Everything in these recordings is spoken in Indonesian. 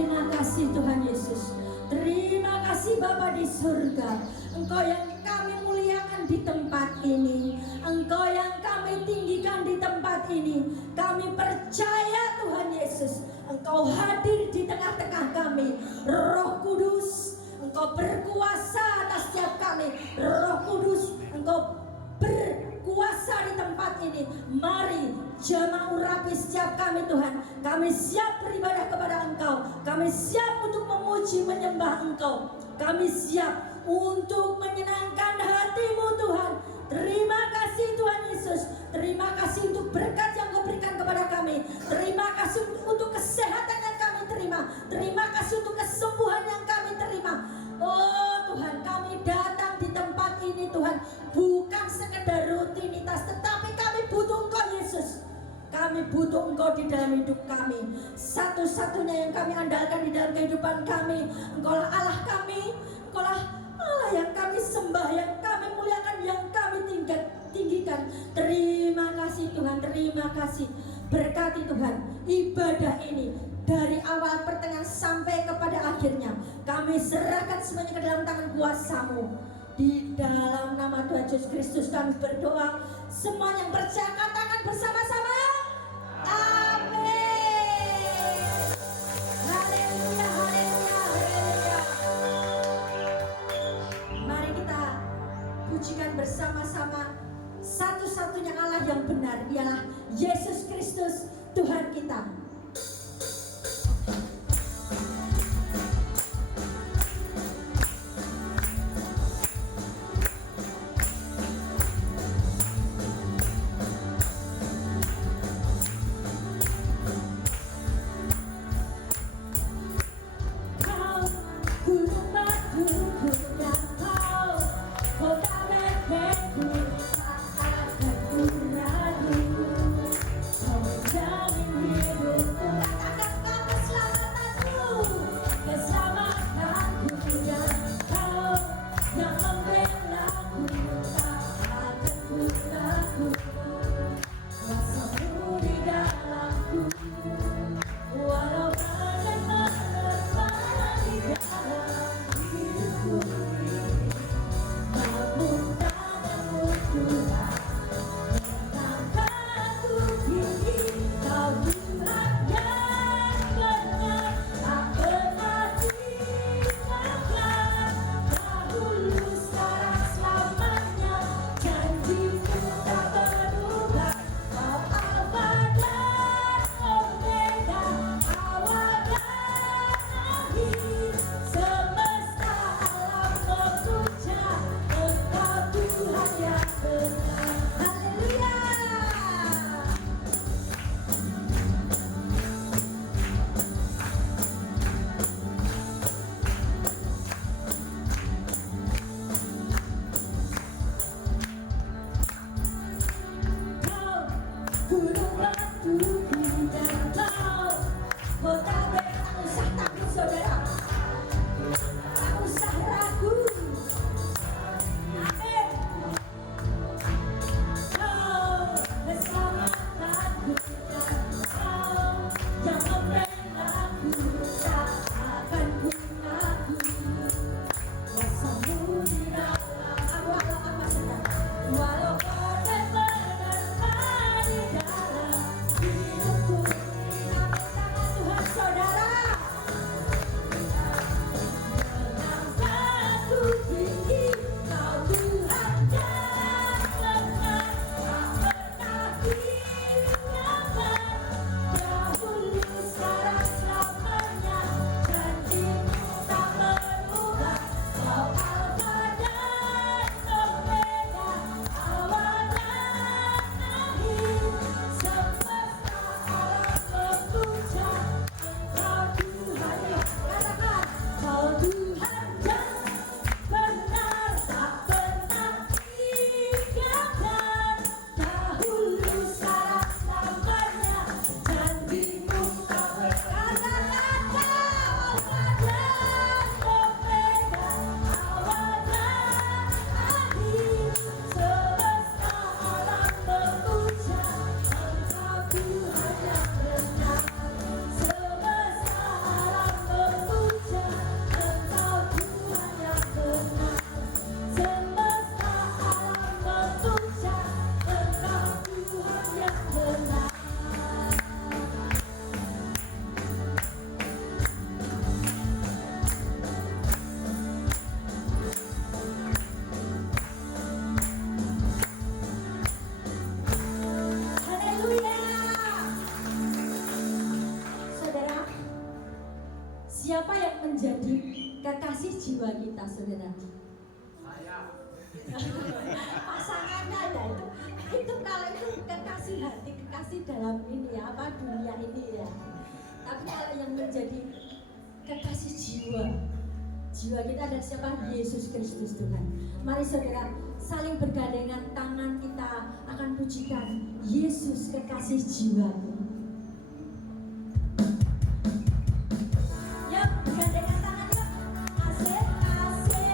Terima kasih Tuhan Yesus. Terima kasih Bapa di surga. Engkau yang kami muliakan di tempat ini, Engkau yang kami tinggikan di tempat ini. Kami percaya Tuhan Yesus, Engkau hadir di tengah-tengah kami. Roh Kudus, Engkau berkuasa atas setiap kami. Roh Kudus, Engkau berkuasa di tempat ini. Mari jamaah urapi setiap kami Tuhan. Kami siap beribadah kepada Engkau. Kami siap untuk memuji menyembah Engkau. Kami siap untuk menyenangkan hati-Mu Tuhan. Terima kasih Tuhan Yesus. Terima kasih untuk berkat yang Kau berikan kepada kami. Terima kasih untuk kesehatan yang kami terima. Terima kasih untuk kesembuhan yang kami terima. Oh Tuhan, kami datang di tempat ini Tuhan, bukan sekedar rutinitas, tetapi kami butuh Engkau Yesus. Kami butuh Engkau di dalam hidup kami. Satu-satunya yang kami andalkan di dalam kehidupan kami, Engkaulah Allah kami. Engkaulah Allah yang kami sembah, yang kami muliakan, yang kami tinggikan. Terima kasih Tuhan, terima kasih. Berkati Tuhan ibadah ini dari awal pertengahan sampai kepada akhirnya. Kami serahkan semuanya ke dalam tangan kuasa-Mu. Di dalam nama Tuhan Yesus Kristus kami berdoa. Semua yang percaya katakan bersama-sama. Amin. Haleluya, haleluya, haleluya. Mari kita pujikan bersama-sama satu-satunya Allah yang benar, ialah Yesus Kristus Tuhan kita. Hidup menjadi kekasih jiwa kita, saudara? Pasangannya ya itu kalau itu kekasih hati, kekasih dalam ini ya, apa dunia ini ya. Tapi kalau yang menjadi kekasih jiwa kita ada siapa? Yesus Kristus Tuhan. Mari saudara saling bergandengan tangan, kita akan pujikan Yesus kekasih jiwa. Yuk bergandengan tangan yuk. Asik, asik.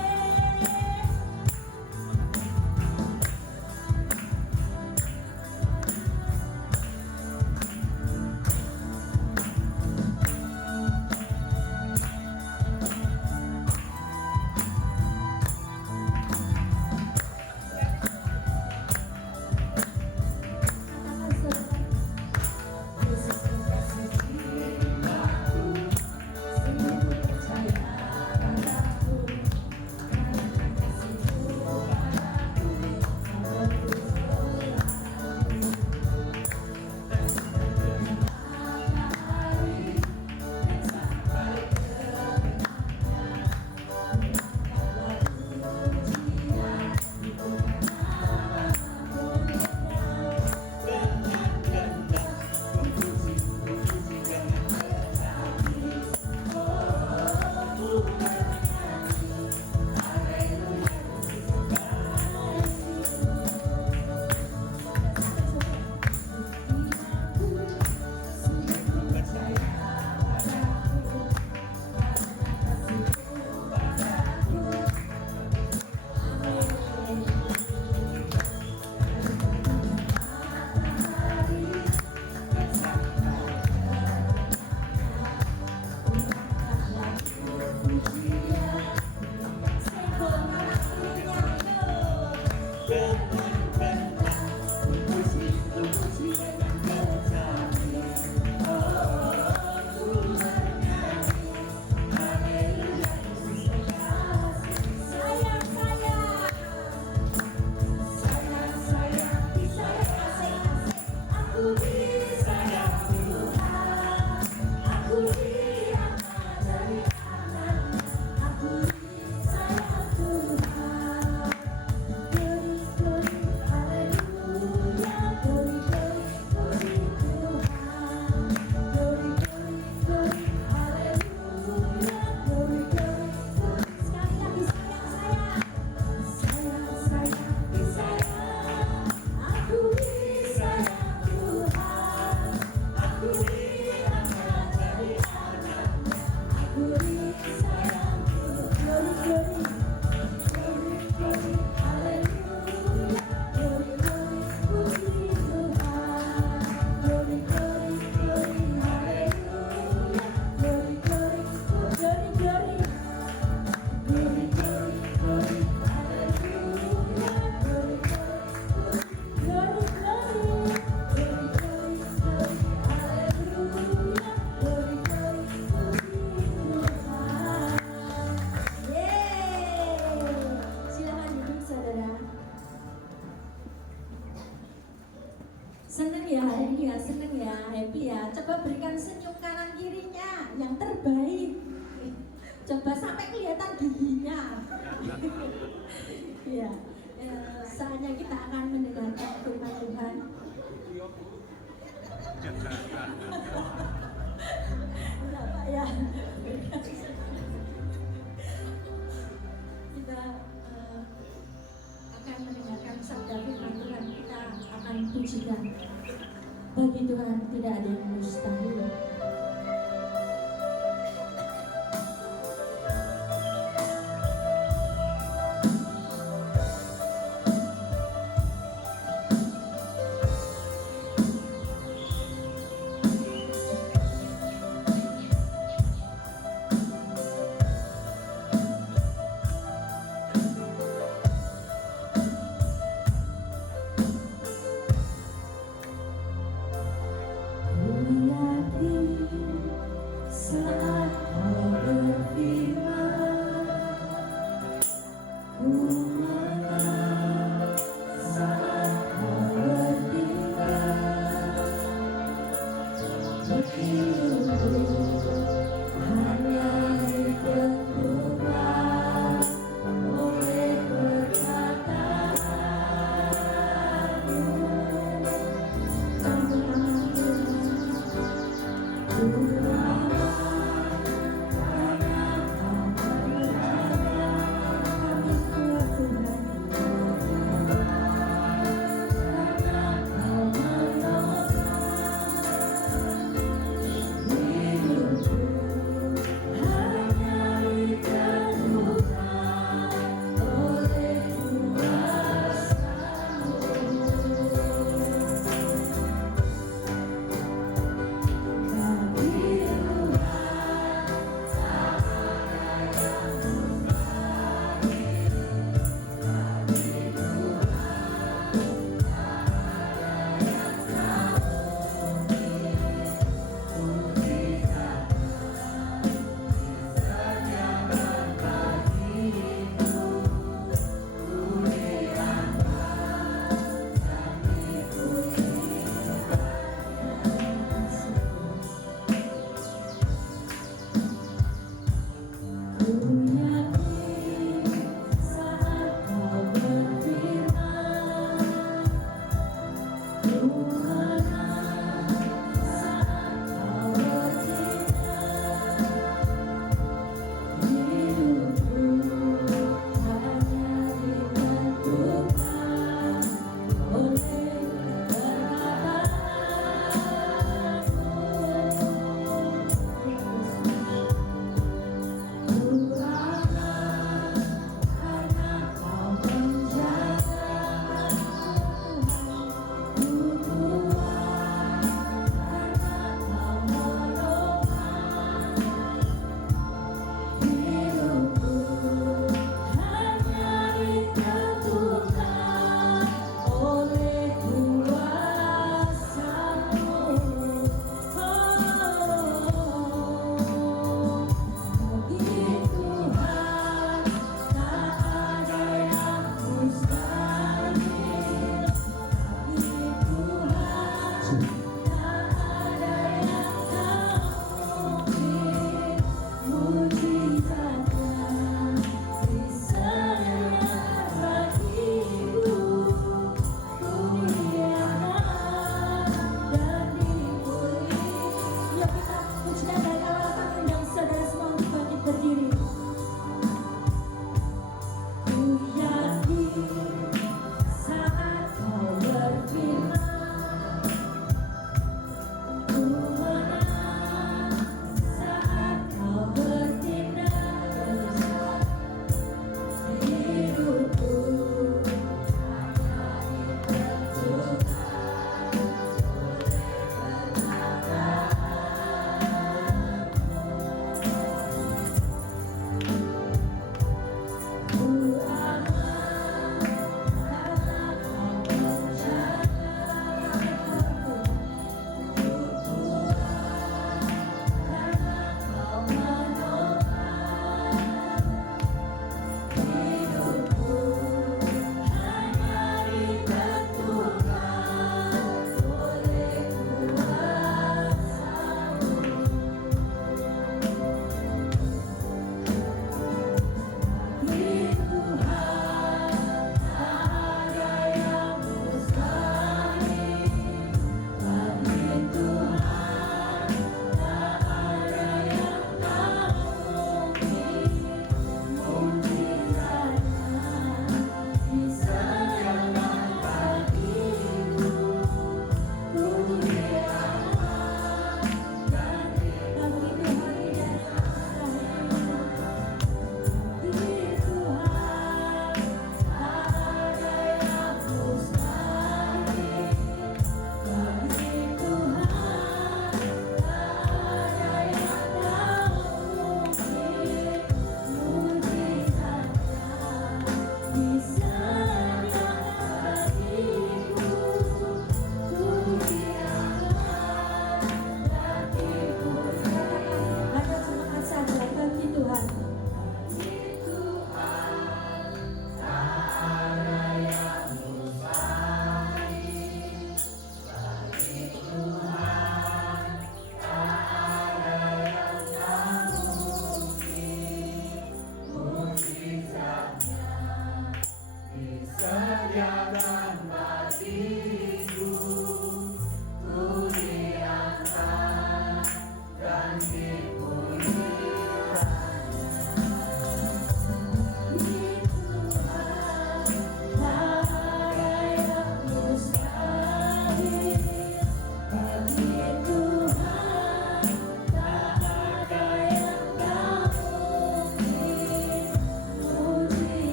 Seneng ya hari ini ya, seneng ya, happy ya. Coba berikan senyum kanan kirinya yang terbaik. Coba sampai kelihatan giginya. Iya, saatnya kita akan mendengarkan firman Tuhan. Enggak ya. Kita akan mendengarkan sabda firman Tuhan, kita akan pujikan. Bagi Tuhan tidak ada yang mustahil. Hanya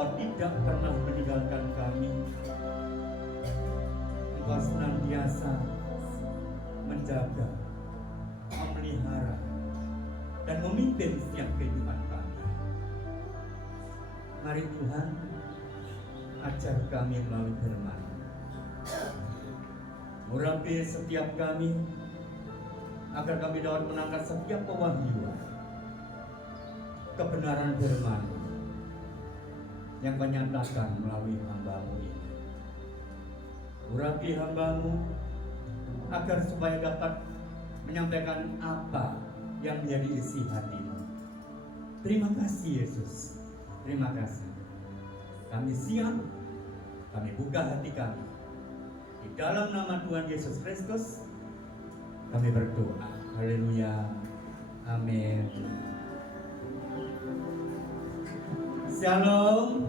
Engkau tidak pernah meninggalkan kami. Engkau senantiasa menjaga, memelihara, dan memimpin setiap kehidupan kami. Mari Tuhan, ajar kami melalui firman. Urapi setiap kami, agar kami dapat menangkap setiap pewahyuan kebenaran firman yang kau nyatakan melalui hamba-Mu ini. Urapi hamba-Mu agar supaya dapat menyampaikan apa yang menjadi isi hati-Mu. Terima kasih Yesus, terima kasih. Kami siap, kami buka hati kami. Di dalam nama Tuhan Yesus Kristus kami berdoa. Haleluya. Amin. Shalom.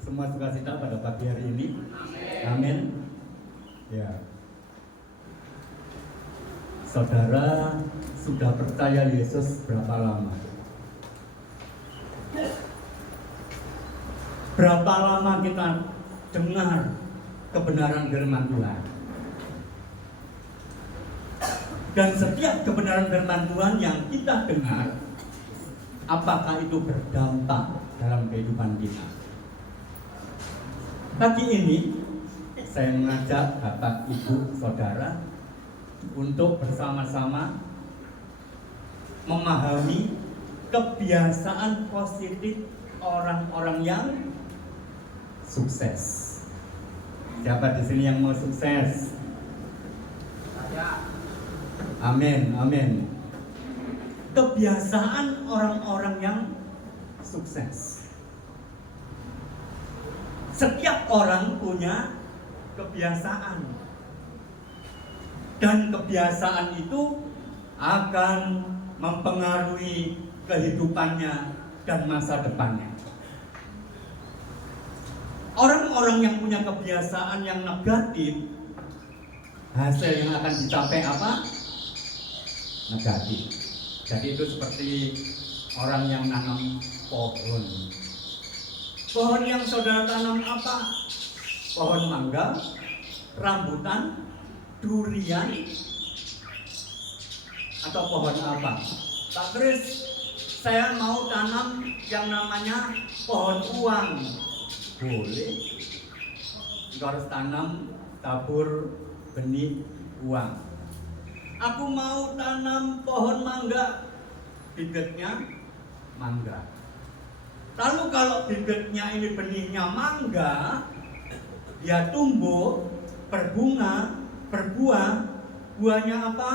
Semua sukacita pada pagi hari ini. Amin. Ya. Saudara sudah percaya Yesus berapa lama? Berapa lama kita dengar kebenaran firman Tuhan? Dan setiap kebenaran firman Tuhan yang kita dengar, apakah itu berdampak dalam kehidupan kita? Pagi ini saya mengajak Bapak, Ibu, Saudara untuk bersama-sama memahami kebiasaan positif orang-orang yang sukses. Siapa di sini yang mau sukses? Amin, amin. Kebiasaan orang-orang yang sukses. Setiap orang punya kebiasaan, dan kebiasaan itu akan mempengaruhi kehidupannya dan masa depannya. Orang-orang yang punya kebiasaan yang negatif, hasil yang akan dicapai apa? Negatif. Jadi itu seperti orang yang nanam pohon. Pohon yang saudara tanam apa? Pohon mangga, rambutan, durian, atau pohon apa? Pak Kris, saya mau tanam yang namanya pohon uang. Boleh. Engkau harus tanam tabur benih uang. Aku mau tanam pohon mangga, bibitnya mangga. Lalu kalau bibitnya ini benihnya mangga, dia tumbuh, berbunga, berbuah, buahnya apa?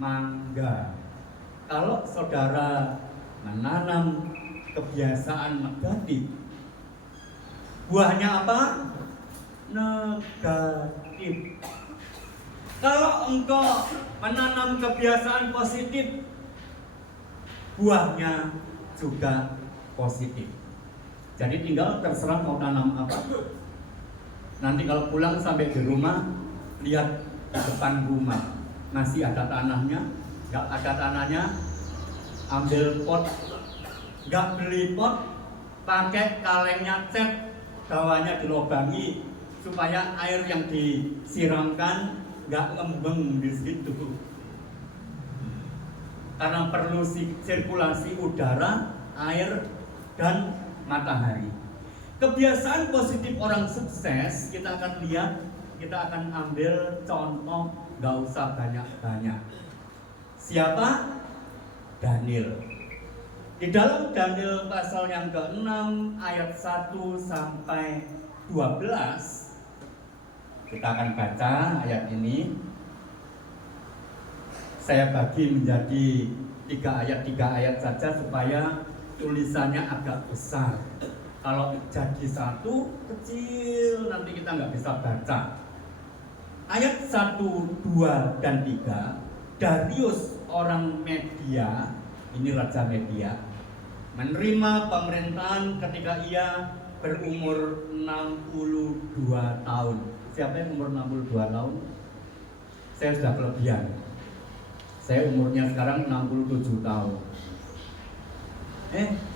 Mangga. Kalau saudara menanam kebiasaan negatif, buahnya apa? Negatif. Kalau engkau menanam kebiasaan positif, buahnya juga positif. Jadi tinggal terserah mau tanam apa. Nanti kalau pulang sampai di rumah, lihat di depan rumah masih ada tanahnya, nggak ada tanahnya, ambil pot, nggak beli pot, pakai kalengnya cat, bawahnya dilobangi supaya air yang disiramkan nggak ngembeng di situ. Karena perlu sirkulasi udara, air, dan matahari. Kebiasaan positif orang sukses kita akan lihat, kita akan ambil contoh, nggak usah banyak-banyak. Siapa? Daniel. Di dalam Daniel pasal yang ke-6 ayat 1 sampai 12, kita akan baca ayat ini. Saya bagi menjadi 3 ayat saja supaya tulisannya agak besar. Kalau jadi satu kecil nanti kita nggak bisa baca. Ayat 1, 2, dan 3, Darius orang Media, ini Raja Media, menerima pemerintahan ketika ia berumur 62 tahun. Siapa yang umur 62 tahun? Saya sudah kelebihan. Saya umurnya sekarang 67 tahun.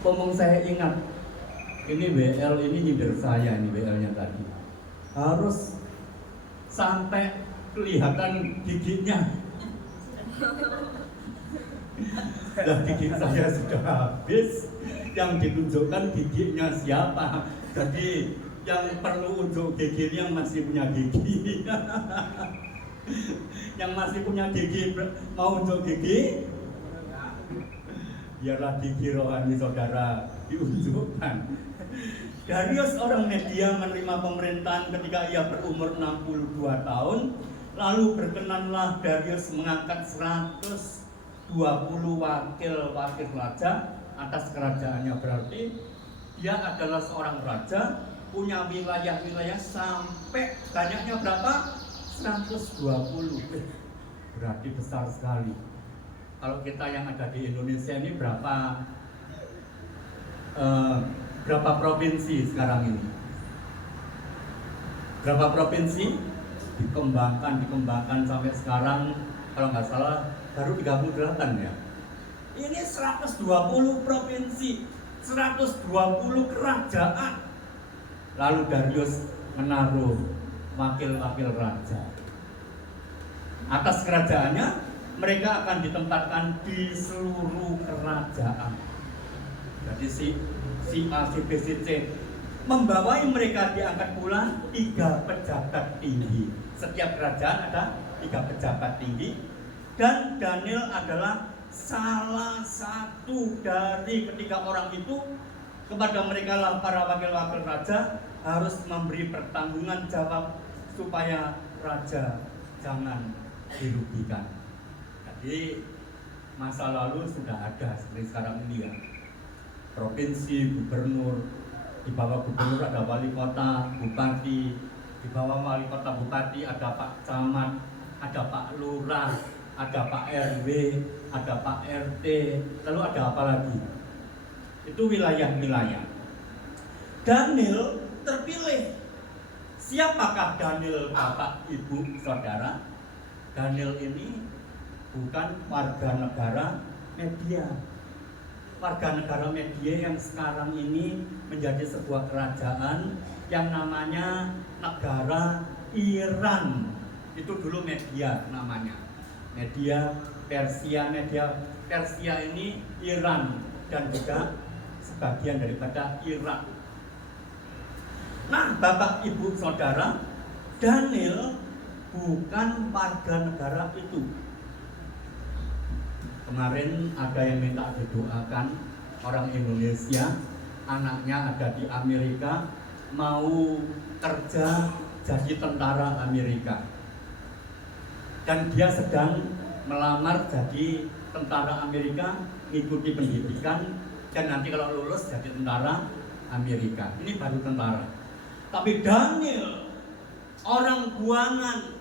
Ngomong saya ingat, ini WL ini nyindir saya, ini WL-nya tadi harus sampai kelihatan giginya. Dan gigi saya sudah habis, yang ditunjukkan giginya siapa. Jadi yang perlu unjuk gigi ini yang masih punya gigi. Yang masih punya gigi mau unjuk gigi, biarlah gigi rohani saudara diunjukkan. Darius orang Media menerima pemerintahan ketika ia berumur 62 tahun. Lalu berkenanlah Darius mengangkat 120 wakil raja atas kerajaannya. Berarti dia adalah seorang raja, punya wilayah-wilayah sampai banyaknya berapa? 120. Berarti besar sekali. Kalau kita yang ada di Indonesia ini berapa provinsi sekarang ini? Berapa provinsi? Dikembangkan sampai sekarang, kalau nggak salah baru 38 ya. Ini 120 provinsi, 120 kerajaan. Lalu Darius menaruh wakil-wakil raja. Atas kerajaannya mereka akan ditempatkan di seluruh kerajaan. Jadi si A, si B, si C membawai mereka diangkat pula 3 pejabat tinggi. Setiap kerajaan ada 3 pejabat tinggi. Dan Daniel adalah salah satu dari ketiga orang itu. Kepada mereka lah para wakil-wakil raja harus memberi pertanggungan jawab supaya raja jangan dirugikan. Jadi masa lalu sudah ada seperti sekarang ini ya. Provinsi, gubernur, di bawah gubernur ada wali kota, bupati, di bawah wali kota, bupati ada Pak Camat, ada Pak Lurah, ada Pak RW, ada Pak RT, lalu ada apa lagi? Itu wilayah-wilayah. Daniel terpilih. Siapakah Daniel, Bapak, Ibu, Saudara? Daniel ini bukan warga negara Media. Warga negara Media yang sekarang ini menjadi sebuah kerajaan yang namanya negara Iran. Itu dulu Media namanya. Media Persia, Media Persia ini Iran dan juga sebagian daripada Irak. Nah, Bapak, Ibu, Saudara, Daniel bukan warga negara itu. Kemarin ada yang minta didoakan, orang Indonesia, anaknya ada di Amerika, mau kerja jadi tentara Amerika. Dan dia sedang melamar jadi tentara Amerika, mengikuti pendidikan, dan nanti kalau lulus jadi tentara Amerika. Ini baru tentara. Tapi Daniel, orang buangan,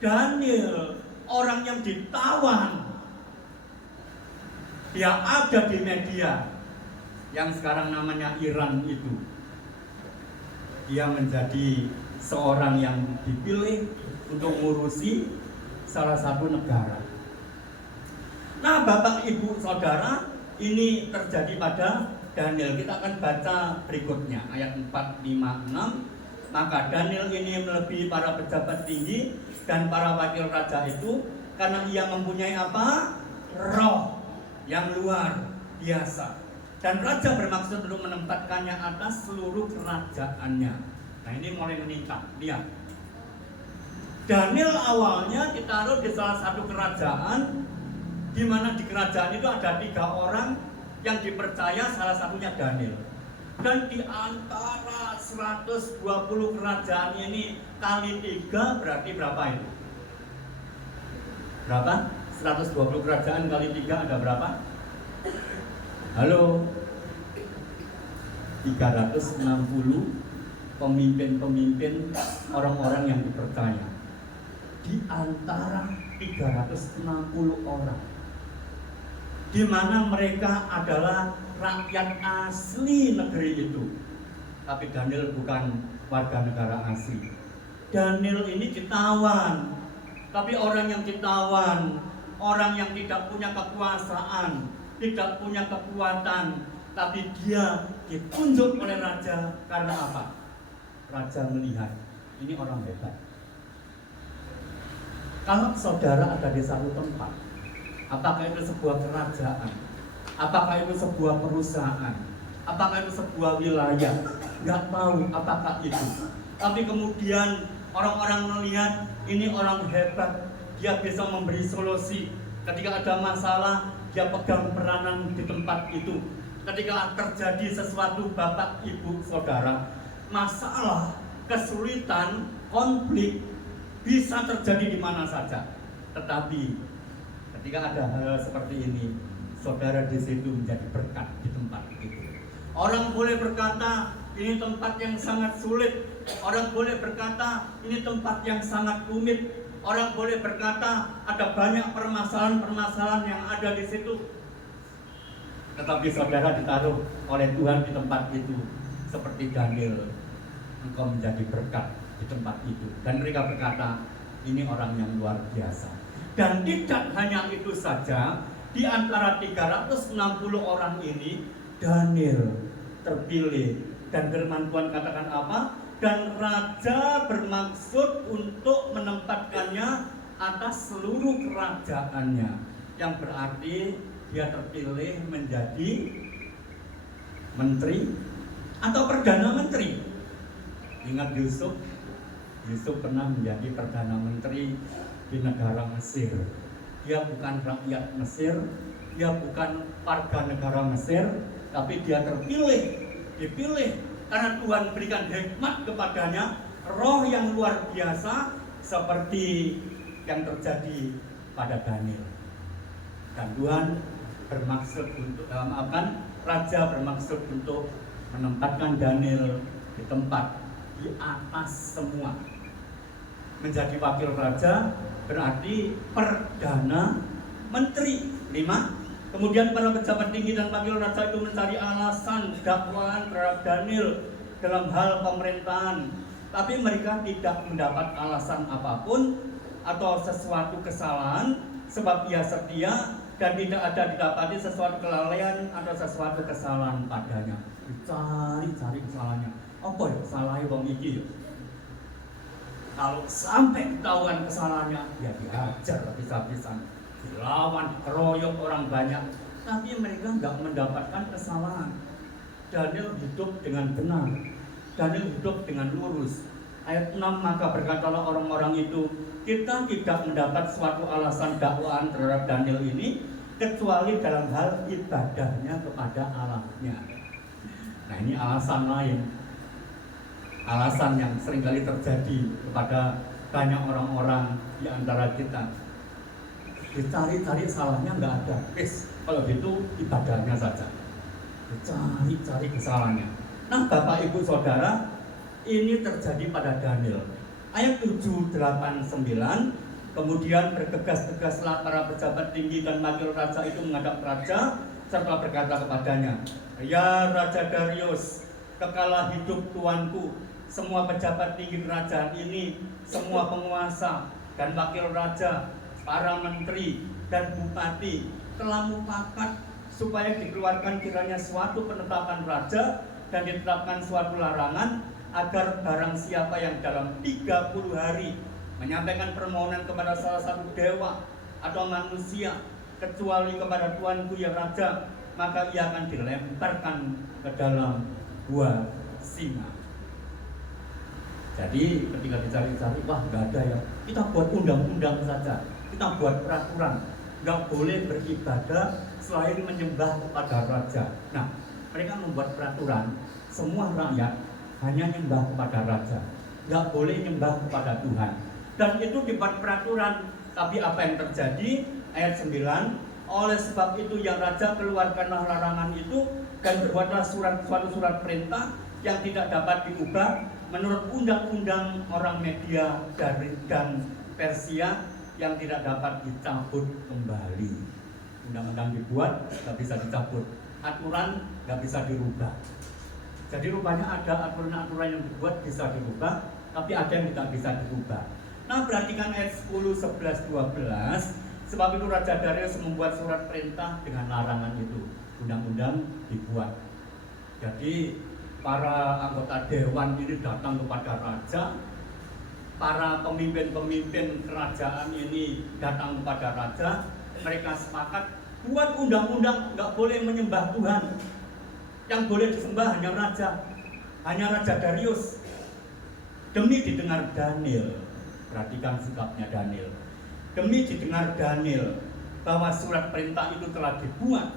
Daniel, orang yang ditawan, dia ada di Media yang sekarang namanya Iran itu. Dia menjadi seorang yang dipilih untuk mengurusi salah satu negara. Nah, Bapak, Ibu, Saudara, ini terjadi pada Daniel. Kita akan baca berikutnya ayat 4, 5, 6. Maka Daniel ini melebihi para pejabat tinggi dan para wakil raja itu karena ia mempunyai apa? Roh yang luar biasa. Dan raja bermaksud untuk menempatkannya atas seluruh kerajaannya. Nah, ini mulai meningkat. Lihat. Daniel awalnya ditaruh di salah satu kerajaan, di mana di kerajaan itu ada 3 orang yang dipercaya, salah satunya Daniel. Dan di antara 120 kerajaan ini kali 3 berarti berapa itu? Berapa? 120 kerajaan kali 3 ada berapa? Halo? 360 pemimpin-pemimpin, orang-orang yang dipercaya. Di antara 360 orang, di mana mereka adalah rakyat asli negeri itu. Tapi Daniel bukan warga negara asli. Daniel ini ditawan. Tapi orang yang ditawan, orang yang tidak punya kekuasaan, tidak punya kekuatan, tapi dia ditunjuk oleh raja karena apa? Raja melihat ini orang hebat. Kalau saudara ada di satu tempat, apakah itu sebuah kerajaan, apakah itu sebuah perusahaan, apakah itu sebuah wilayah, nggak tahu apakah itu. Tapi kemudian orang-orang melihat ini orang hebat, dia bisa memberi solusi. Ketika ada masalah, dia pegang peranan di tempat itu. Ketika terjadi sesuatu, bapak, ibu, saudara, masalah, kesulitan, konflik bisa terjadi di mana saja. Tetapi ketika ada hal seperti ini, saudara di situ menjadi berkat di tempat itu. Orang boleh berkata ini tempat yang sangat sulit. Orang boleh berkata ini tempat yang sangat rumit. Orang boleh berkata ada banyak permasalahan-permasalahan yang ada di situ. Tetapi saudara ditaruh oleh Tuhan di tempat itu. Seperti Daniel, engkau menjadi berkat di tempat itu. Dan mereka berkata ini orang yang luar biasa. Dan tidak hanya itu saja, di antara 360 orang ini Daniel terpilih. Dan firman Tuhan katakan apa? Dan raja bermaksud untuk menempatkannya atas seluruh kerajaannya. Yang berarti dia terpilih menjadi menteri atau perdana menteri. Ingat Yusuf pernah menjadi perdana menteri di negara Mesir. Dia bukan rakyat Mesir, dia bukan warga negara Mesir, tapi dia dipilih karena Tuhan berikan hikmat kepadanya, roh yang luar biasa seperti yang terjadi pada Daniel. Dan Tuhan bermaksud untuk raja bermaksud untuk menempatkan Daniel di tempat di atas semua. Menjadi wakil raja berarti perdana menteri. 5. Kemudian para pejabat tinggi dan wakil raja itu mencari alasan dakwaan terhadap Daniel dalam hal pemerintahan. Tapi mereka tidak mendapat alasan apapun atau sesuatu kesalahan, sebab ia setia dan tidak ada didapati sesuatu kelalaian atau sesuatu kesalahan padanya. Dicari kesalahannya. Apa ya salahnya wong iki ya? Kalau sampai ketahuan kesalahannya, ya dihajar habis-habisan, dilawan, keroyok orang banyak. Tapi mereka nggak mendapatkan kesalahan. Daniel hidup dengan benar, Daniel hidup dengan lurus. Ayat 6, maka berkatalah orang-orang itu, kita tidak mendapat suatu alasan dakwaan terhadap Daniel ini kecuali dalam hal ibadahnya kepada Allahnya. Nah, ini alasan lain, alasan yang seringkali terjadi kepada banyak orang-orang di antara kita. Dicari-cari salahnya nggak ada, kalau gitu ibadahnya saja. Dicari-cari kesalahannya. Nah, Bapak Ibu Saudara, ini terjadi pada Daniel. Ayat 7, 8, 9. Kemudian bergegas-gegaslah para pejabat tinggi dan wakil raja itu menghadap raja serta berkata kepadanya, ya Raja Darius, kekalah hidup tuanku, semua pejabat tinggi kerajaan ini, semua penguasa dan wakil raja, para menteri dan bupati telah mufakat supaya dikeluarkan kiranya suatu penetapan raja dan ditetapkan suatu larangan agar barang siapa yang dalam 30 hari menyampaikan permohonan kepada salah satu dewa atau manusia kecuali kepada tuanku ya raja, maka ia akan dilemparkan ke dalam gua singa. Jadi ketika dicari-cari, wah nggak ada ya, kita buat undang-undang saja, kita buat peraturan, nggak boleh beribadah selain menyembah kepada raja. Nah, mereka membuat peraturan, semua rakyat hanya nyembah kepada raja, nggak boleh nyembah kepada Tuhan. Dan itu dibuat peraturan. Tapi apa yang terjadi? Ayat 9, oleh sebab itu yang raja keluarkanlah larangan itu dan berbuatlah suatu surat perintah yang tidak dapat diubah menurut undang-undang orang Media dan Persia yang tidak dapat dicabut kembali. Undang-undang dibuat, nggak bisa dicabut. Aturan nggak bisa dirubah. Jadi rupanya ada aturan-aturan yang dibuat bisa dirubah, tapi ada yang tidak bisa dirubah. Nah, perhatikan ayat 10, 11, 12. Sebab itu Raja Darius membuat surat perintah dengan larangan itu. Undang-undang dibuat. Jadi para anggota dewan ini datang kepada raja, para pemimpin-pemimpin kerajaan ini datang kepada raja. Mereka sepakat buat undang-undang nggak boleh menyembah Tuhan. Yang boleh disembah hanya Raja Darius. Demi didengar Daniel, perhatikan sikapnya Daniel. Demi didengar Daniel bahwa surat perintah itu telah dibuat,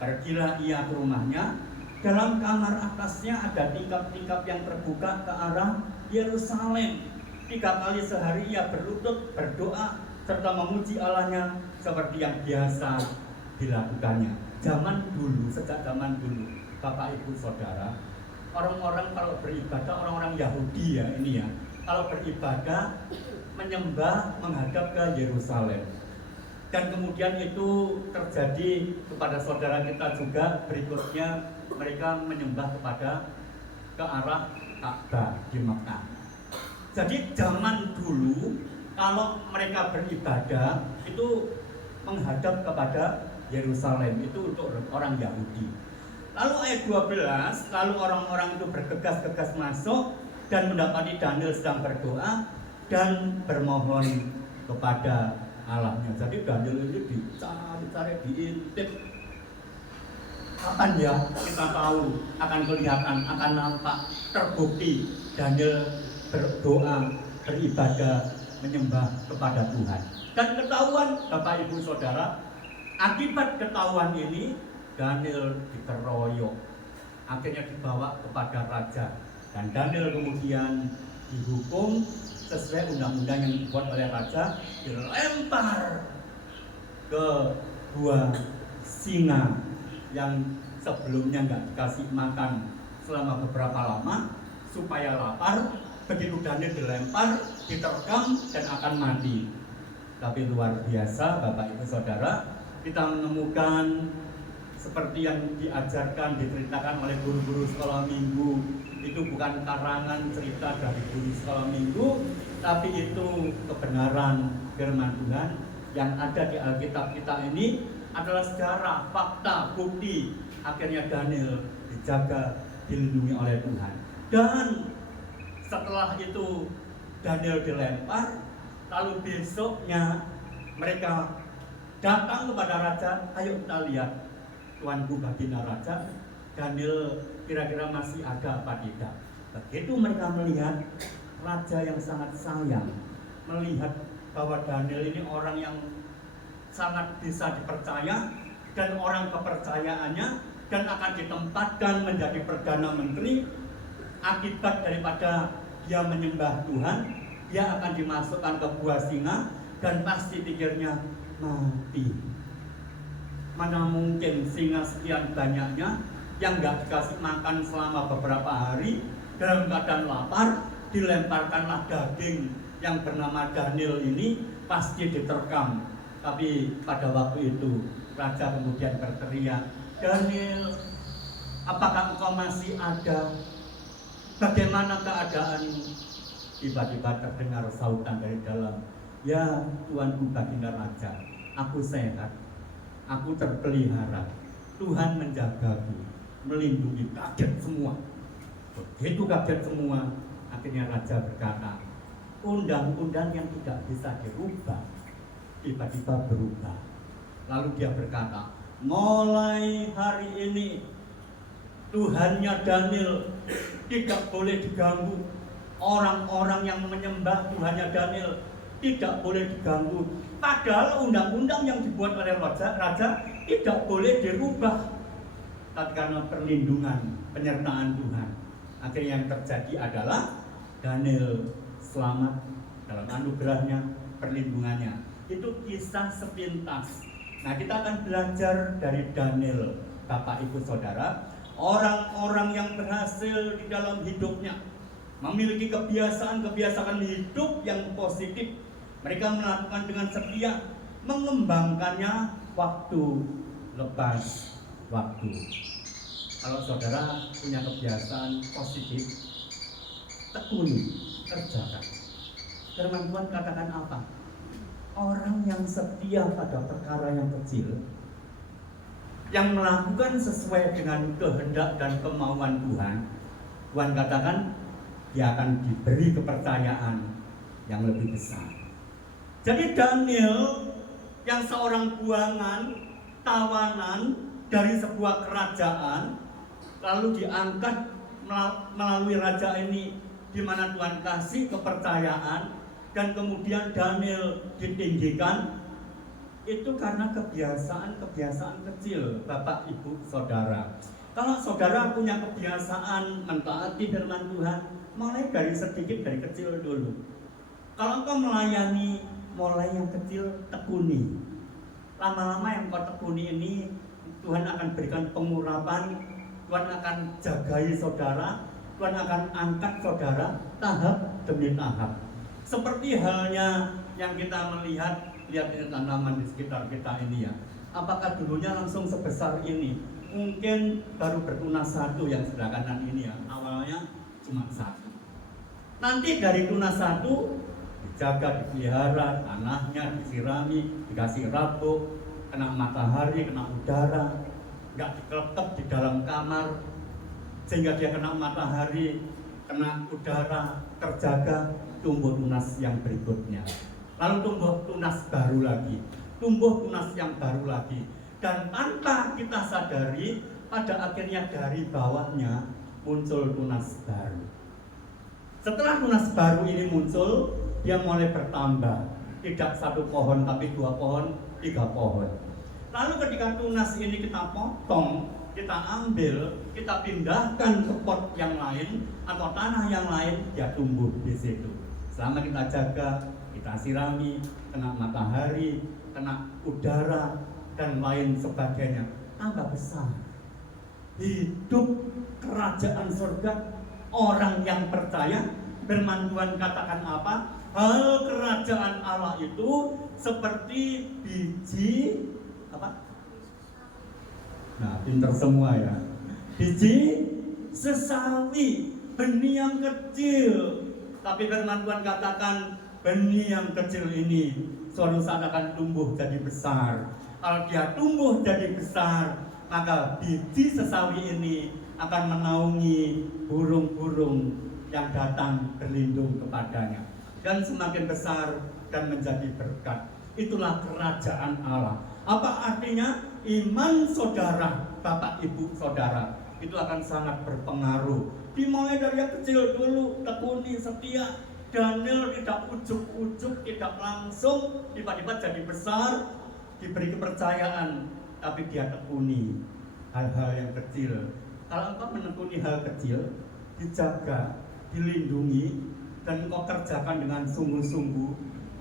pergilah ia ke rumahnya. Dalam kamar atasnya ada tingkap-tingkap yang terbuka ke arah Yerusalem. 3 kali sehari ia berlutut, berdoa, serta memuji Allahnya seperti yang biasa dilakukannya. Sejak zaman dulu, Bapak Ibu Saudara, orang-orang kalau beribadah, orang-orang Yahudi ya ini ya, kalau beribadah menyembah menghadap ke Yerusalem. Dan kemudian itu terjadi kepada saudara kita juga berikutnya, mereka menyembah ke arah Ka'bah di Mekah. Jadi zaman dulu kalau mereka beribadah itu menghadap kepada Yerusalem, itu untuk orang Yahudi. Lalu ayat 12, lalu orang-orang itu bergegas-gegas masuk dan mendapati Daniel sedang berdoa dan bermohon kepada Allahnya. Jadi Daniel ini dicari, diintip. Kapan ya kita tahu, akan kelihatan, akan nampak, terbukti Daniel berdoa, beribadah, menyembah kepada Tuhan. Dan ketahuan Bapak Ibu Saudara, akibat ketahuan ini Daniel dikeroyok, akhirnya dibawa kepada raja, dan Daniel kemudian dihukum sesuai undang-undang yang dibuat oleh raja, dilempar ke gua singa yang sebelumnya nggak dikasih makan selama beberapa lama supaya lapar. Begitu Daniel dilempar, diterkam dan akan mati. Tapi luar biasa Bapak Ibu Saudara, kita menemukan seperti yang diajarkan, diceritakan oleh guru-guru sekolah minggu. Itu bukan karangan cerita dari guru sekolah minggu, tapi itu kebenaran firman Tuhan yang ada di Alkitab kita ini adalah sejarah, fakta, bukti. Akhirnya Daniel dijaga, dilindungi oleh Tuhan. Dan setelah itu Daniel dilempar, lalu besoknya mereka datang kepada raja, ayo kita lihat Tuanku Baginda Raja, Daniel kira-kira masih ada apa tidak. Begitu mereka melihat, raja yang sangat sayang melihat bahwa Daniel ini orang yang sangat bisa dipercaya dan orang kepercayaannya, dan akan ditempatkan menjadi Perdana Menteri. Akibat daripada dia menyembah Tuhan, dia akan dimasukkan ke gua singa dan pasti pikirnya mati. Mana mungkin singa sekian banyaknya yang gak dikasih makan selama beberapa hari, dalam keadaan lapar, dilemparkanlah daging yang bernama Daniel ini, pasti diterkam. Tapi pada waktu itu raja kemudian berteriak, Daniel, apakah engkau masih ada? Bagaimana keadaanmu? Tiba-tiba terdengar sautan dari dalam, ya Tuanku Baginda Raja, aku sehat, aku terpelihara, Tuhan menjagaku, melindungi. Kaget semua. Begitu kaget semua, akhirnya raja berkata, undang-undang yang tidak bisa dirubah tiba-tiba berubah. Lalu dia berkata, mulai hari ini Tuhannya Daniel tidak boleh diganggu. Orang-orang yang menyembah Tuhannya Daniel tidak boleh diganggu. Padahal undang-undang yang dibuat oleh raja tidak boleh dirubah. Tapi karena perlindungan, penyertaan Tuhan, akhirnya yang terjadi adalah Daniel selamat dalam anugerahnya, perlindungannya. Itu kisah sepintas. Nah, kita akan belajar dari Daniel, Bapak Ibu Saudara. Orang-orang yang berhasil di dalam hidupnya, memiliki kebiasaan hidup yang positif. Mereka melakukan dengan setia, mengembangkannya waktu lepas waktu. Kalau saudara punya kebiasaan positif, tekuni, kerjakan. Firman Tuhan katakan apa? orang yang setia pada perkara yang kecil, yang melakukan sesuai dengan kehendak dan kemauan Tuhan, Tuhan katakan dia akan diberi kepercayaan yang lebih besar. Jadi Daniel yang seorang buangan, tawanan dari sebuah kerajaan, lalu diangkat melalui raja ini, di mana Tuhan kasih kepercayaan, dan kemudian Daniel ditinggikan, itu karena kebiasaan kecil, Bapak, Ibu, Saudara. Kalau saudara punya kebiasaan mentaati firman Tuhan, mulai dari sedikit, dari kecil dulu. Kalau engkau melayani, mulai yang kecil, tekuni. Lama-lama yang kau tekuni ini, Tuhan akan berikan pengurapan, Tuhan akan jagai saudara, Tuhan akan angkat saudara tahap demi tahap. Seperti halnya yang kita lihat ini tanaman di sekitar kita ini ya. Apakah dulunya langsung sebesar ini? Mungkin baru bertunas satu yang sebelah kanan ini ya. Awalnya cuma satu. Nanti dari tunas satu dijaga, dipelihara, tanahnya disirami, dikasih rabuk, kena matahari, kena udara, nggak dikelekep di dalam kamar, sehingga dia kena matahari, kena udara, terjaga, tumbuh tunas yang berikutnya. Lalu tumbuh tunas baru lagi, tumbuh tunas yang baru lagi. Dan tanpa kita sadari, pada akhirnya dari bawahnya muncul tunas baru. Setelah tunas baru ini muncul, dia mulai bertambah. Tidak satu pohon, tapi 2 pohon, 3 pohon. Lalu ketika tunas ini kita potong, kita ambil, kita pindahkan ke pot yang lain atau tanah yang lain, dia tumbuh di situ. Selama kita jaga, kita sirami, kena matahari, kena udara, dan lain sebagainya, tambah besar. Hidup kerajaan surga, orang yang percaya, firman Tuhan katakan apa? Hal kerajaan Allah itu seperti biji apa? Nah, pinter semua ya. Biji sesawi, benih yang kecil. Tapi firman Tuhan katakan benih yang kecil ini suatu saat akan tumbuh jadi besar. Kalau dia tumbuh jadi besar, maka biji sesawi ini akan menaungi burung-burung yang datang berlindung kepadanya. Dan semakin besar dan menjadi berkat. Itulah kerajaan Allah. Apa artinya? Iman saudara, Bapak, Ibu, Saudara, itu akan sangat berpengaruh. Dimulai dari yang kecil dulu, tekuni, setia. Daniel tidak ujuk-ujuk, tidak langsung tiba-tiba jadi besar, diberi kepercayaan, tapi dia tekuni hal-hal yang kecil. Kalau engkau menekuni hal kecil, dijaga, dilindungi, dan engkau kerjakan dengan sungguh-sungguh,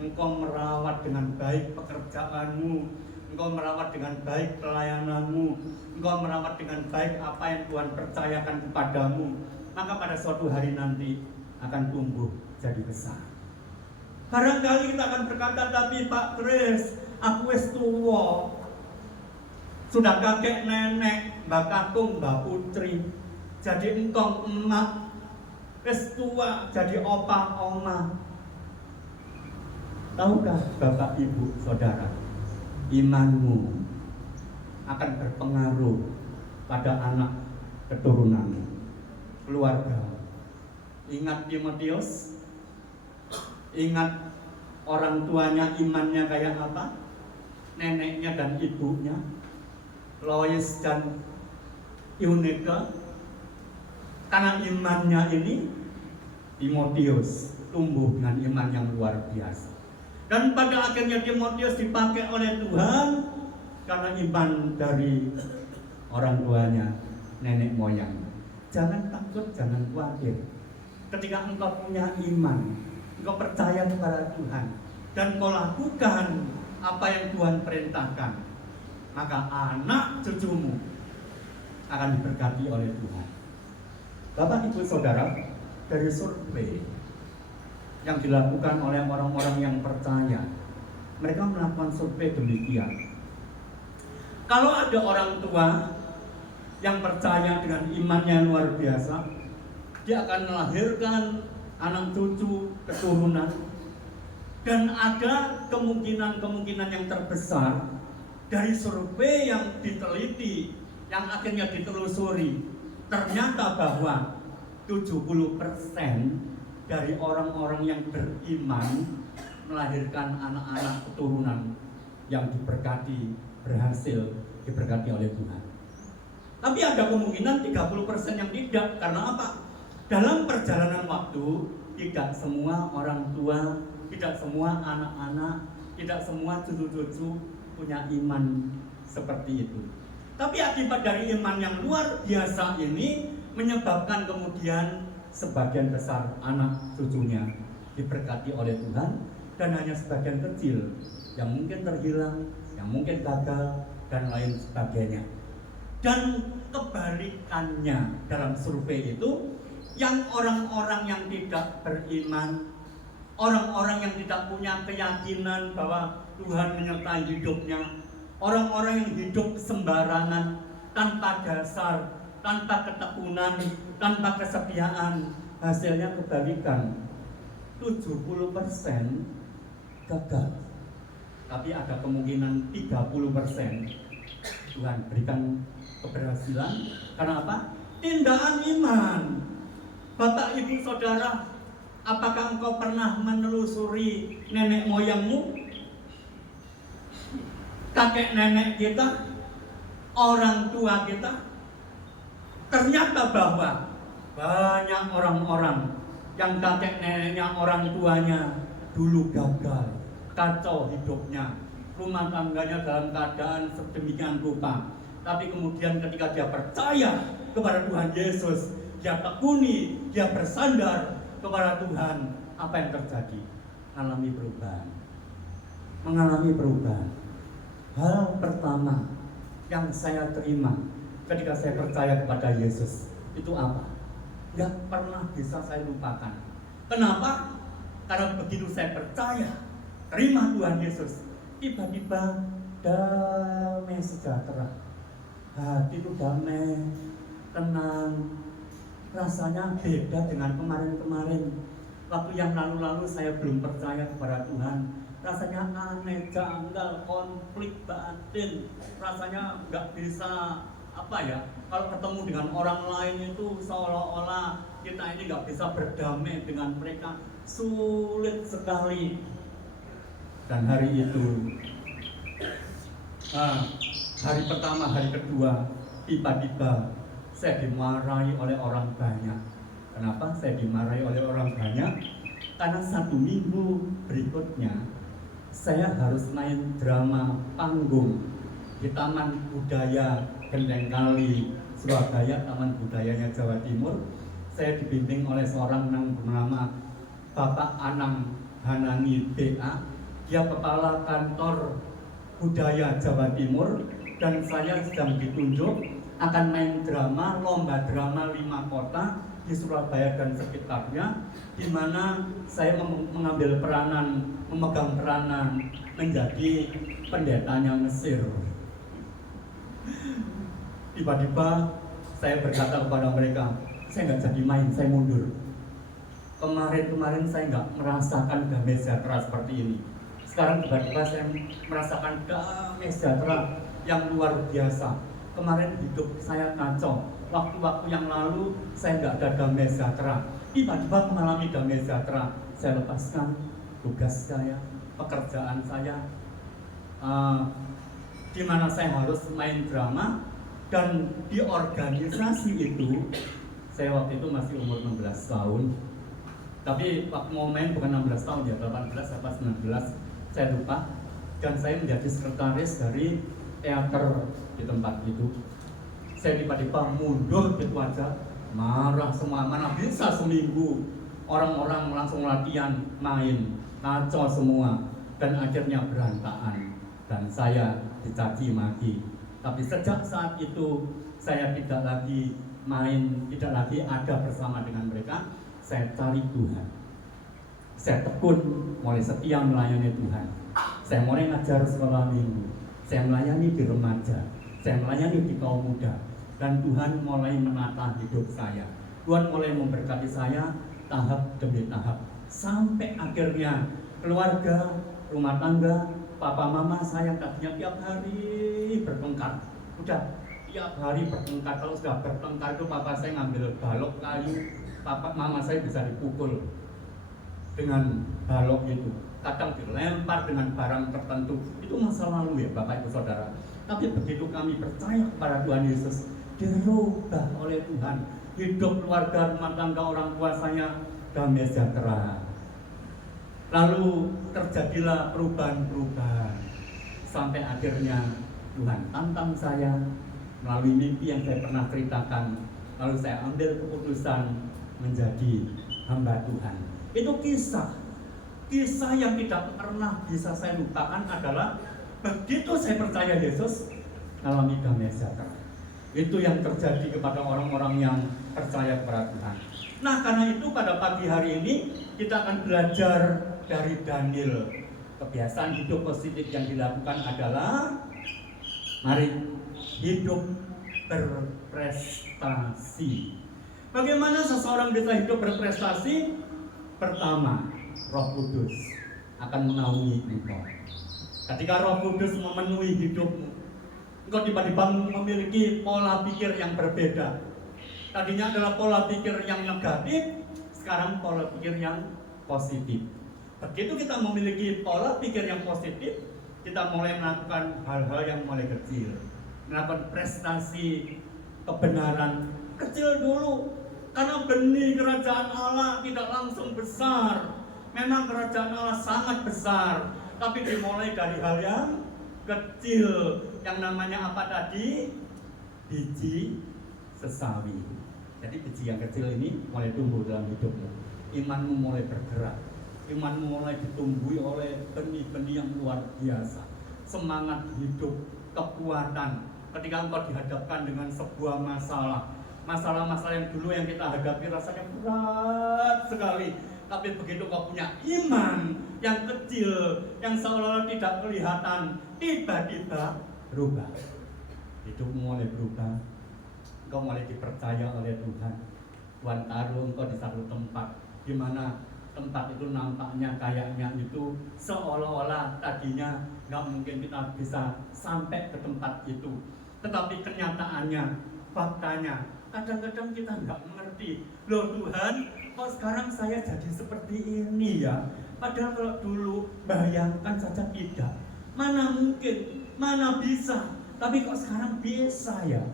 engkau merawat dengan baik pekerjaanmu, engkau merawat dengan baik pelayananmu, engkau merawat dengan baik apa yang Tuhan percayakan kepadamu, maka pada suatu hari nanti akan tumbuh jadi besar. Barangkali kita akan berkata, tapi Pak Kris, aku wis tuwa, sudah kakek nenek, mbak kakung, mbak putri, jadi engkong emak, wis tua, jadi opa oma. Tahukah Bapak, Ibu, Saudara, imanmu akan berpengaruh pada anak keturunanmu, keluarga. Ingat Timotius, ingat orang tuanya imannya kayak apa, neneknya dan ibunya, Lois dan Eunike. Karena imannya ini, Timotius tumbuh dengan iman yang luar biasa. Dan pada akhirnya Timotius dipakai oleh Tuhan karena iman dari orang tuanya, nenek moyang. Jangan takut, jangan khawatir. Ketika engkau punya iman, engkau percaya kepada Tuhan, dan kau lakukan apa yang Tuhan perintahkan, maka anak cucumu akan diberkati oleh Tuhan. Bapak, Ibu, Saudara, dari survei yang dilakukan oleh orang-orang yang percaya, mereka melakukan survei demikian. Kalau ada orang tua yang percaya dengan imannya luar biasa, dia akan melahirkan anak cucu keturunan Dan ada kemungkinan-kemungkinan yang terbesar dari survei yang diteliti, yang akhirnya ditelusuri, ternyata bahwa 70% dari orang-orang yang beriman melahirkan anak-anak keturunan yang diberkati, berhasil diberkati oleh Tuhan. Tapi ada kemungkinan 30% yang tidak. Karena apa? Dalam perjalanan waktu, tidak semua orang tua, tidak semua anak-anak, tidak semua cucu-cucu punya iman seperti itu. Tapi akibat dari iman yang luar biasa ini menyebabkan kemudian sebagian besar anak cucunya diberkati oleh Tuhan, dan hanya sebagian kecil yang mungkin terhilang, yang mungkin gagal, dan lain sebagainya. Dan kebalikannya dalam survei itu, yang orang-orang yang tidak beriman, orang-orang yang tidak punya keyakinan bahwa Tuhan menyertai hidupnya, orang-orang yang hidup sembarangan, tanpa dasar, tanpa ketekunan, tanpa kesetiaan, hasilnya kebalikan. 70% gagal. Tapi ada kemungkinan 30% Tuhan berikan keberhasilan. Karena apa? Tindakan iman. Bapak, ibu, saudara, apakah engkau pernah menelusuri nenek moyangmu? Kakek nenek kita, orang tua kita? Ternyata bahwa banyak orang-orang yang kakek neneknya, orang tuanya dulu gagal, kacau hidupnya, rumah tangganya dalam keadaan sedemikian rupa. Tapi kemudian ketika dia percaya kepada Tuhan Yesus, dia tekuni, dia bersandar kepada Tuhan, apa yang terjadi? Mengalami perubahan. Hal pertama yang saya terima ketika saya percaya kepada Yesus itu apa? Gak pernah bisa saya lupakan. Kenapa? Karena begitu saya percaya, terima Tuhan Yesus, tiba-tiba damai sejahtera. Hati itu damai, tenang. Rasanya beda dengan kemarin-kemarin. Waktu yang lalu-lalu saya belum percaya kepada Tuhan, rasanya aneh, janggal, konflik batin. Rasanya nggak bisa kalau ketemu dengan orang lain itu seolah-olah kita ini nggak bisa berdamai dengan mereka, sulit sekali. Dan hari itu, hari pertama, hari kedua, tiba-tiba saya dimarahi oleh orang banyak. Kenapa saya dimarahi oleh orang banyak? Karena 1 minggu berikutnya saya harus main drama panggung di Taman Budaya Gendeng Kali, Surabaya, Taman Budayanya Jawa Timur. Saya dibimbing oleh seorang yang bernama Bapak Anang Hanani BA. Dia kepala kantor budaya Jawa Timur, dan saya sedang ditunjuk akan main drama, lomba drama 5 kota di Surabaya dan sekitarnya, di mana saya memegang peranan menjadi pendetanya Mesir. Tiba-tiba saya berkata kepada mereka, saya nggak jadi main, saya mundur. Kemarin saya nggak merasakan damai sejahtera seperti ini. Sekarang tiba-tiba saya merasakan damai sejahtera yang luar biasa. Kemarin hidup saya kacau, waktu-waktu yang lalu saya nggak ada damai sejahtera. Tiba-tiba mengalami damai sejahtera. Saya lepaskan tugas saya, pekerjaan saya, di mana saya harus main drama. Dan di organisasi itu, saya waktu itu masih umur 16 tahun. Tapi waktu mau main bukan 16 tahun ya, 18 atau 19, saya lupa. Dan saya menjadi sekretaris dari teater di tempat itu. Saya tiba-tiba mundur gitu aja, marah semua, mana bisa seminggu orang-orang langsung latihan main, kacau semua, dan akhirnya berantakan, dan saya dicaci maki. Tapi sejak saat itu saya tidak lagi main, tidak lagi ada bersama dengan mereka. Saya cari Tuhan, saya tekun, mulai setia melayani Tuhan. Saya mulai ngajar sekolah minggu, saya melayani di remaja, saya melayani di kaum muda. Dan Tuhan mulai menata hidup saya. Tuhan mulai memberkati saya tahap demi tahap, sampai akhirnya keluarga, rumah tangga, papa mama saya yang tadinya tiap hari bertengkar, udah tiap hari bertengkar. Kalau sudah bertengkar itu papa saya ngambil balok kayu, papa mama saya bisa dipukul dengan balok itu, kadang dilempar dengan barang tertentu. Itu masa lalu ya Bapak Ibu Saudara. Tapi begitu kami percaya kepada Tuhan Yesus, dirubah oleh Tuhan. Hidup keluarga, rumah tangga, orang tua saya damai sejahtera. Lalu terjadilah perubahan-perubahan sampai akhirnya Tuhan tantang saya melalui mimpi yang saya pernah ceritakan. Lalu saya ambil keputusan menjadi hamba Tuhan. Itu kisah yang tidak pernah bisa saya lupakan adalah begitu saya percaya Yesus, alami damai sejahtera. Itu yang terjadi kepada orang-orang yang percaya kepada Tuhan. Nah, karena itu pada pagi hari ini kita akan belajar dari Daniel. Kebiasaan hidup positif yang dilakukan adalah mari hidup berprestasi. Bagaimana seseorang bisa hidup berprestasi? Pertama, Roh Kudus akan menaungi engkau. Ketika Roh Kudus memenuhi hidupmu, engkau tiba-tiba memiliki pola pikir yang berbeda. Tadinya adalah pola pikir yang negatif, sekarang pola pikir yang positif. Begitu kita memiliki pola pikir yang positif, kita mulai melakukan hal-hal yang mulai kecil, melakukan prestasi kebenaran kecil dulu. Karena benih kerajaan Allah tidak langsung besar. Memang kerajaan Allah sangat besar, tapi dimulai dari hal yang kecil. Yang namanya apa tadi? Biji sesawi. Jadi biji yang kecil ini mulai tumbuh dalam hidupmu. Imanmu mulai bergerak. Imanmu mulai ditumbuhi oleh benih-benih yang luar biasa. Semangat hidup, kekuatan. Ketika engkau dihadapkan dengan sebuah masalah-masalah yang dulu yang kita hadapi rasanya berat sekali. Tapi begitu kau punya iman yang kecil, yang seolah-olah tidak kelihatan, tiba-tiba berubah. Hidupmu mulai berubah. Engkau mulai dipercaya oleh Tuhan. Tuhan taruh engkau di satu tempat, di mana tempat itu nampaknya kayaknya itu seolah-olah tadinya nggak mungkin kita bisa sampai ke tempat itu. Tetapi kenyataannya, faktanya, kadang-kadang kita nggak mengerti. Loh Tuhan, kok sekarang saya jadi seperti ini ya? Padahal kalau dulu bayangkan saja tidak. Mana mungkin, mana bisa. Tapi kok sekarang bisa ya?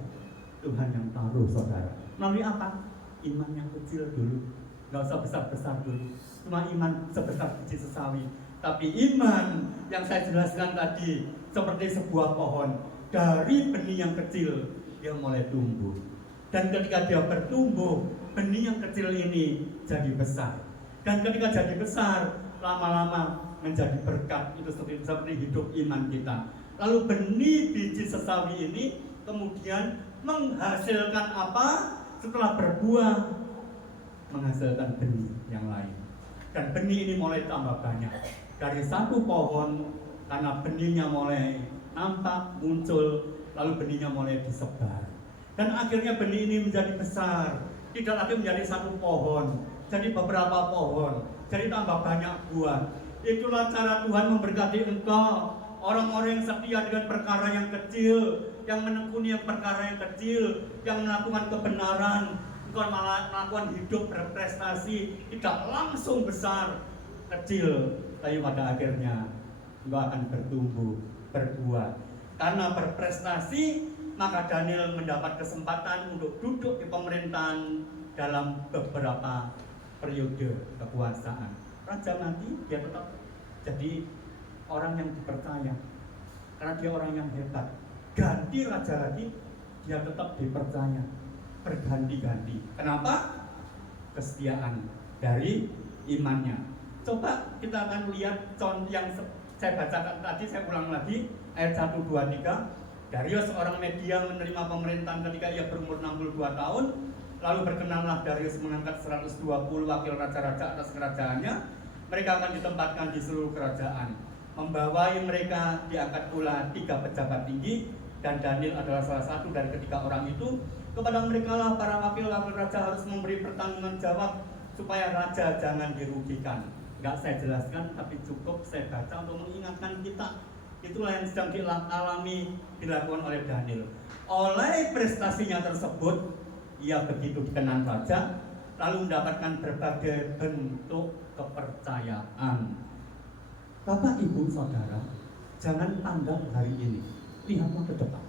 Tuhan yang taruh saudara. Melalui apa? Iman yang kecil dulu. Nggak usah besar-besar dulu. Cuma iman sebesar biji sesawi. Tapi iman yang saya jelaskan tadi seperti sebuah pohon. Dari benih yang kecil, dia mulai tumbuh. Dan ketika dia bertumbuh, benih yang kecil ini jadi besar. Dan ketika jadi besar, lama-lama menjadi berkat. Itu seperti hidup iman kita. Lalu benih biji sesawi ini kemudian menghasilkan apa? Setelah berbuah, menghasilkan benih yang lain. Dan benih ini mulai tambah banyak. Dari satu pohon, karena benihnya mulai nampak, muncul, lalu benihnya mulai disebar. Dan akhirnya benih ini menjadi besar. Tidak lagi menjadi satu pohon, jadi beberapa pohon, jadi tambah banyak buah. Itulah cara Tuhan memberkati engkau. Orang-orang yang setia dengan perkara yang kecil, yang menekuni yang perkara yang kecil, yang melakukan kebenaran, engkau melakukan hidup berprestasi, tidak langsung besar, kecil, tapi pada akhirnya engkau akan bertumbuh, berbuah. Karena berprestasi, maka Daniel mendapat kesempatan untuk duduk di pemerintahan dalam beberapa periode kekuasaan. Raja mati, dia tetap jadi orang yang dipercaya karena dia orang yang hebat. Ganti raja lagi, dia tetap dipercaya, berganti-ganti. Kenapa? Kesetiaan dari imannya. Coba kita akan lihat contoh yang saya bacakan tadi, saya ulang lagi ayat 1, 2, 3. Darius seorang media menerima pemerintahan ketika ia berumur 62 tahun. Lalu berkenanlah Darius mengangkat 120 wakil raja-raja atas kerajaannya. Mereka akan ditempatkan di seluruh kerajaan. Membawai mereka diangkat pula 3 pejabat tinggi, dan Daniel adalah salah satu dari ketiga orang itu. Kepada mereka lah para wakil raja harus memberi pertanggungan jawab supaya raja jangan dirugikan. nggak saya jelaskan, tapi cukup saya baca untuk mengingatkan kita. Itulah yang sedang dilakukan oleh Daniel. Oleh prestasinya tersebut, ia begitu dikenal saja, lalu mendapatkan berbagai bentuk kepercayaan. Bapak, Ibu, Saudara, jangan pandang hari ini, lihatlah ke depan.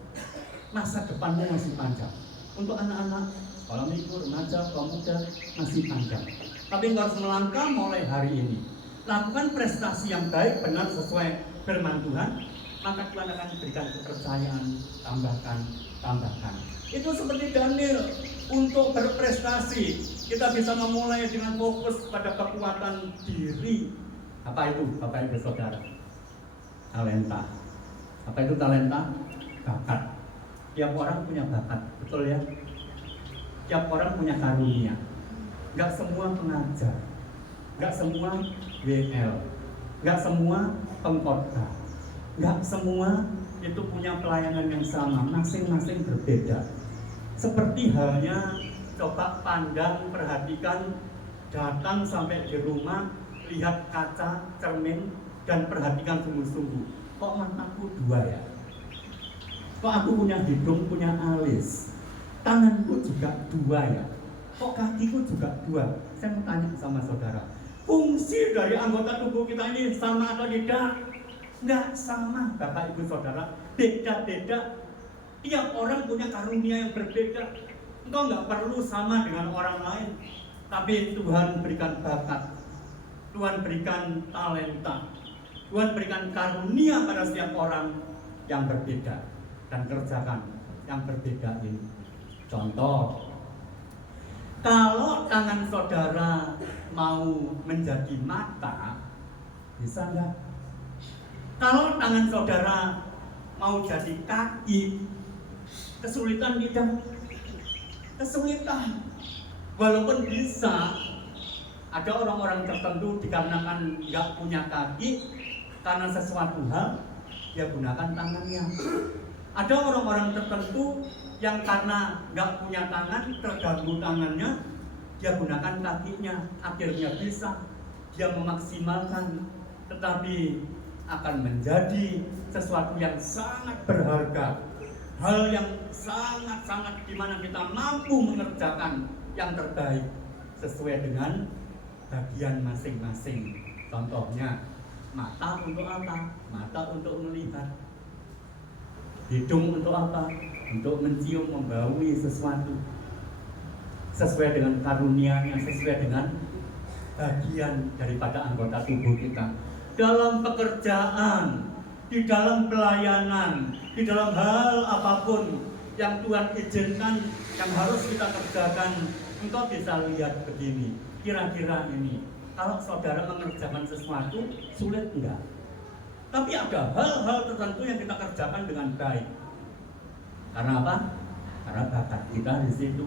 Masa depanmu masih panjang. Untuk anak-anak, sekolah minggu, remaja, pemuda, masih panjang. Tapi engkau harus melangkah mulai hari ini. Lakukan prestasi yang baik, benar, sesuai firman Tuhan, maka Tuhan akan berikan kepercayaan, tambahkan. Itu seperti Daniel, untuk berprestasi, kita bisa memulai dengan fokus pada kekuatan diri. Apa itu, Bapak Ibu Saudara? Talenta. Apa itu talenta? Bakat. Tiap orang punya bakat, betul ya? Tiap orang punya karunia. Gak semua pengajar, gak semua WL, gak semua pengkhotbah, gak semua itu punya pelayanan yang sama, masing-masing berbeda. Seperti halnya, coba pandang, perhatikan, datang sampai di rumah, lihat kaca, cermin, dan perhatikan sungguh-sungguh. Kok mataku dua ya? Kok aku punya hidung, punya alis? Tanganku juga dua ya? Kok kakiku juga dua? Saya mau tanya sama saudara, fungsi dari anggota tubuh kita ini sama atau tidak? Nggak sama, Bapak Ibu Saudara. Beda-beda. Tiap orang punya karunia yang berbeda. Engkau nggak perlu sama dengan orang lain. Tapi Tuhan berikan bakat, Tuhan berikan talenta, Tuhan berikan karunia pada setiap orang yang berbeda. Dan kerjakan yang berbeda ini. Contoh, kalau tangan saudara mau menjadi mata, bisa nggak? Kalau tangan saudara mau jadi kaki, kesulitan tidak? Kesulitan. Walaupun bisa, ada orang-orang tertentu dikarenakan nggak punya kaki, karena sesuatu hal, dia gunakan tangannya. Ada orang-orang tertentu yang karena nggak punya tangan, terganggu tangannya, dia gunakan kakinya, akhirnya bisa, dia memaksimalkan, tetapi akan menjadi sesuatu yang sangat berharga, hal yang sangat-sangat dimana kita mampu mengerjakan yang terbaik sesuai dengan bagian masing-masing. Contohnya, mata untuk apa? Mata untuk melihat. Hidung untuk apa? Untuk mencium, membaui sesuatu sesuai dengan karunia-Nya, sesuai dengan bagian daripada anggota tubuh kita. Dalam pekerjaan, di dalam pelayanan, di dalam hal apapun yang Tuhan izinkan, yang harus kita kerjakan, engkau bisa lihat begini, kira-kira ini, kalau saudara mengerjakan sesuatu, sulit enggak? Tapi ada hal-hal tertentu yang kita kerjakan dengan baik. Karena apa? Karena bakat kita di situ,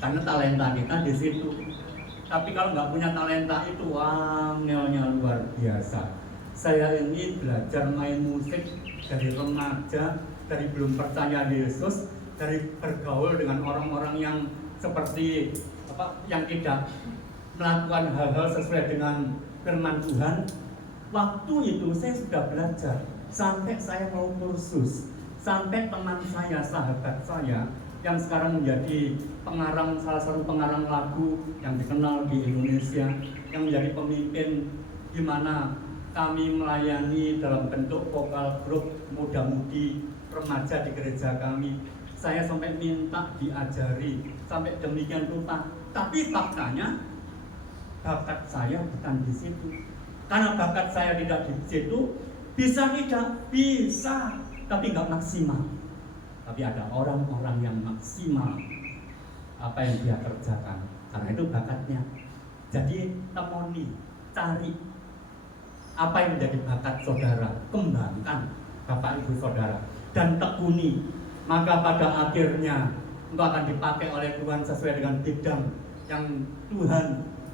karena talenta kita di situ. Tapi kalau nggak punya talenta itu, angelnya luar biasa. Saya ini belajar main musik dari remaja, dari belum percaya Yesus, dari bergaul dengan orang-orang yang seperti apa, yang tidak melakukan hal-hal sesuai dengan firman Tuhan. Waktu itu saya sudah belajar, sampai saya mau kursus, sampai teman saya, sahabat saya yang sekarang menjadi pengarang, salah satu pengarang lagu yang dikenal di Indonesia, yang menjadi pemimpin di mana kami melayani dalam bentuk vokal grup muda-mudi remaja di gereja kami. Saya sampai minta diajari, sampai demikian rupa. Tapi faktanya bakat saya bukan di situ. Karena bakat saya tidak di situ, bisa tidak? Bisa, tapi nggak maksimal. Tapi ada orang-orang yang maksimal apa yang dia kerjakan, karena itu bakatnya. Jadi temoni, cari apa yang menjadi bakat saudara, kembangkan Bapak Ibu Saudara, dan tekuni. Maka pada akhirnya engkau akan dipakai oleh Tuhan sesuai dengan bidang yang Tuhan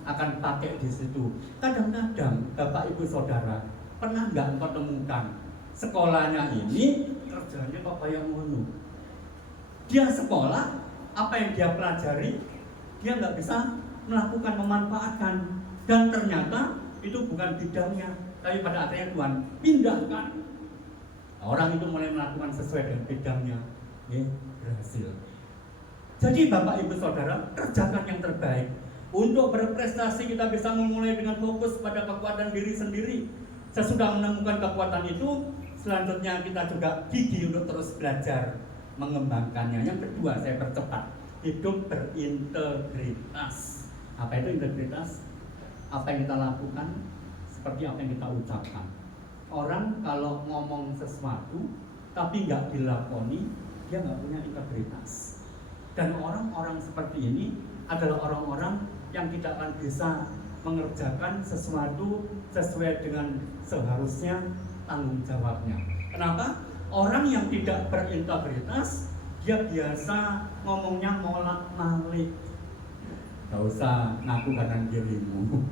akan pakai di situ. Kadang-kadang Bapak Ibu Saudara, pernah nggak engkau temukan sekolahnya ini kerjanya kok kayak ngono? Dia sekolah, apa yang dia pelajari dia nggak bisa melakukan, memanfaatkan. Dan ternyata itu bukan bidangnya, tapi pada akhirnya Tuhan pindahkan. Orang itu mulai melakukan sesuai dengan bidangnya, berhasil. Jadi Bapak Ibu Saudara, kerjakan yang terbaik. Untuk berprestasi kita bisa memulai dengan fokus pada kekuatan diri sendiri. Sesudah menemukan kekuatan itu, selanjutnya kita juga gigih untuk terus belajar mengembangkannya. Yang kedua, saya percepat, hidup berintegritas. Apa itu integritas? Apa yang kita lakukan, seperti apa yang kita ucapkan. Orang kalau ngomong sesuatu tapi nggak dilakoni, dia nggak punya integritas. Dan orang-orang seperti ini adalah orang-orang yang tidak akan bisa mengerjakan sesuatu sesuai dengan seharusnya tanggung jawabnya. Kenapa? Orang yang tidak berintegritas, dia biasa ngomongnya molak-malik. Gak usah ngaku kanan dirimu,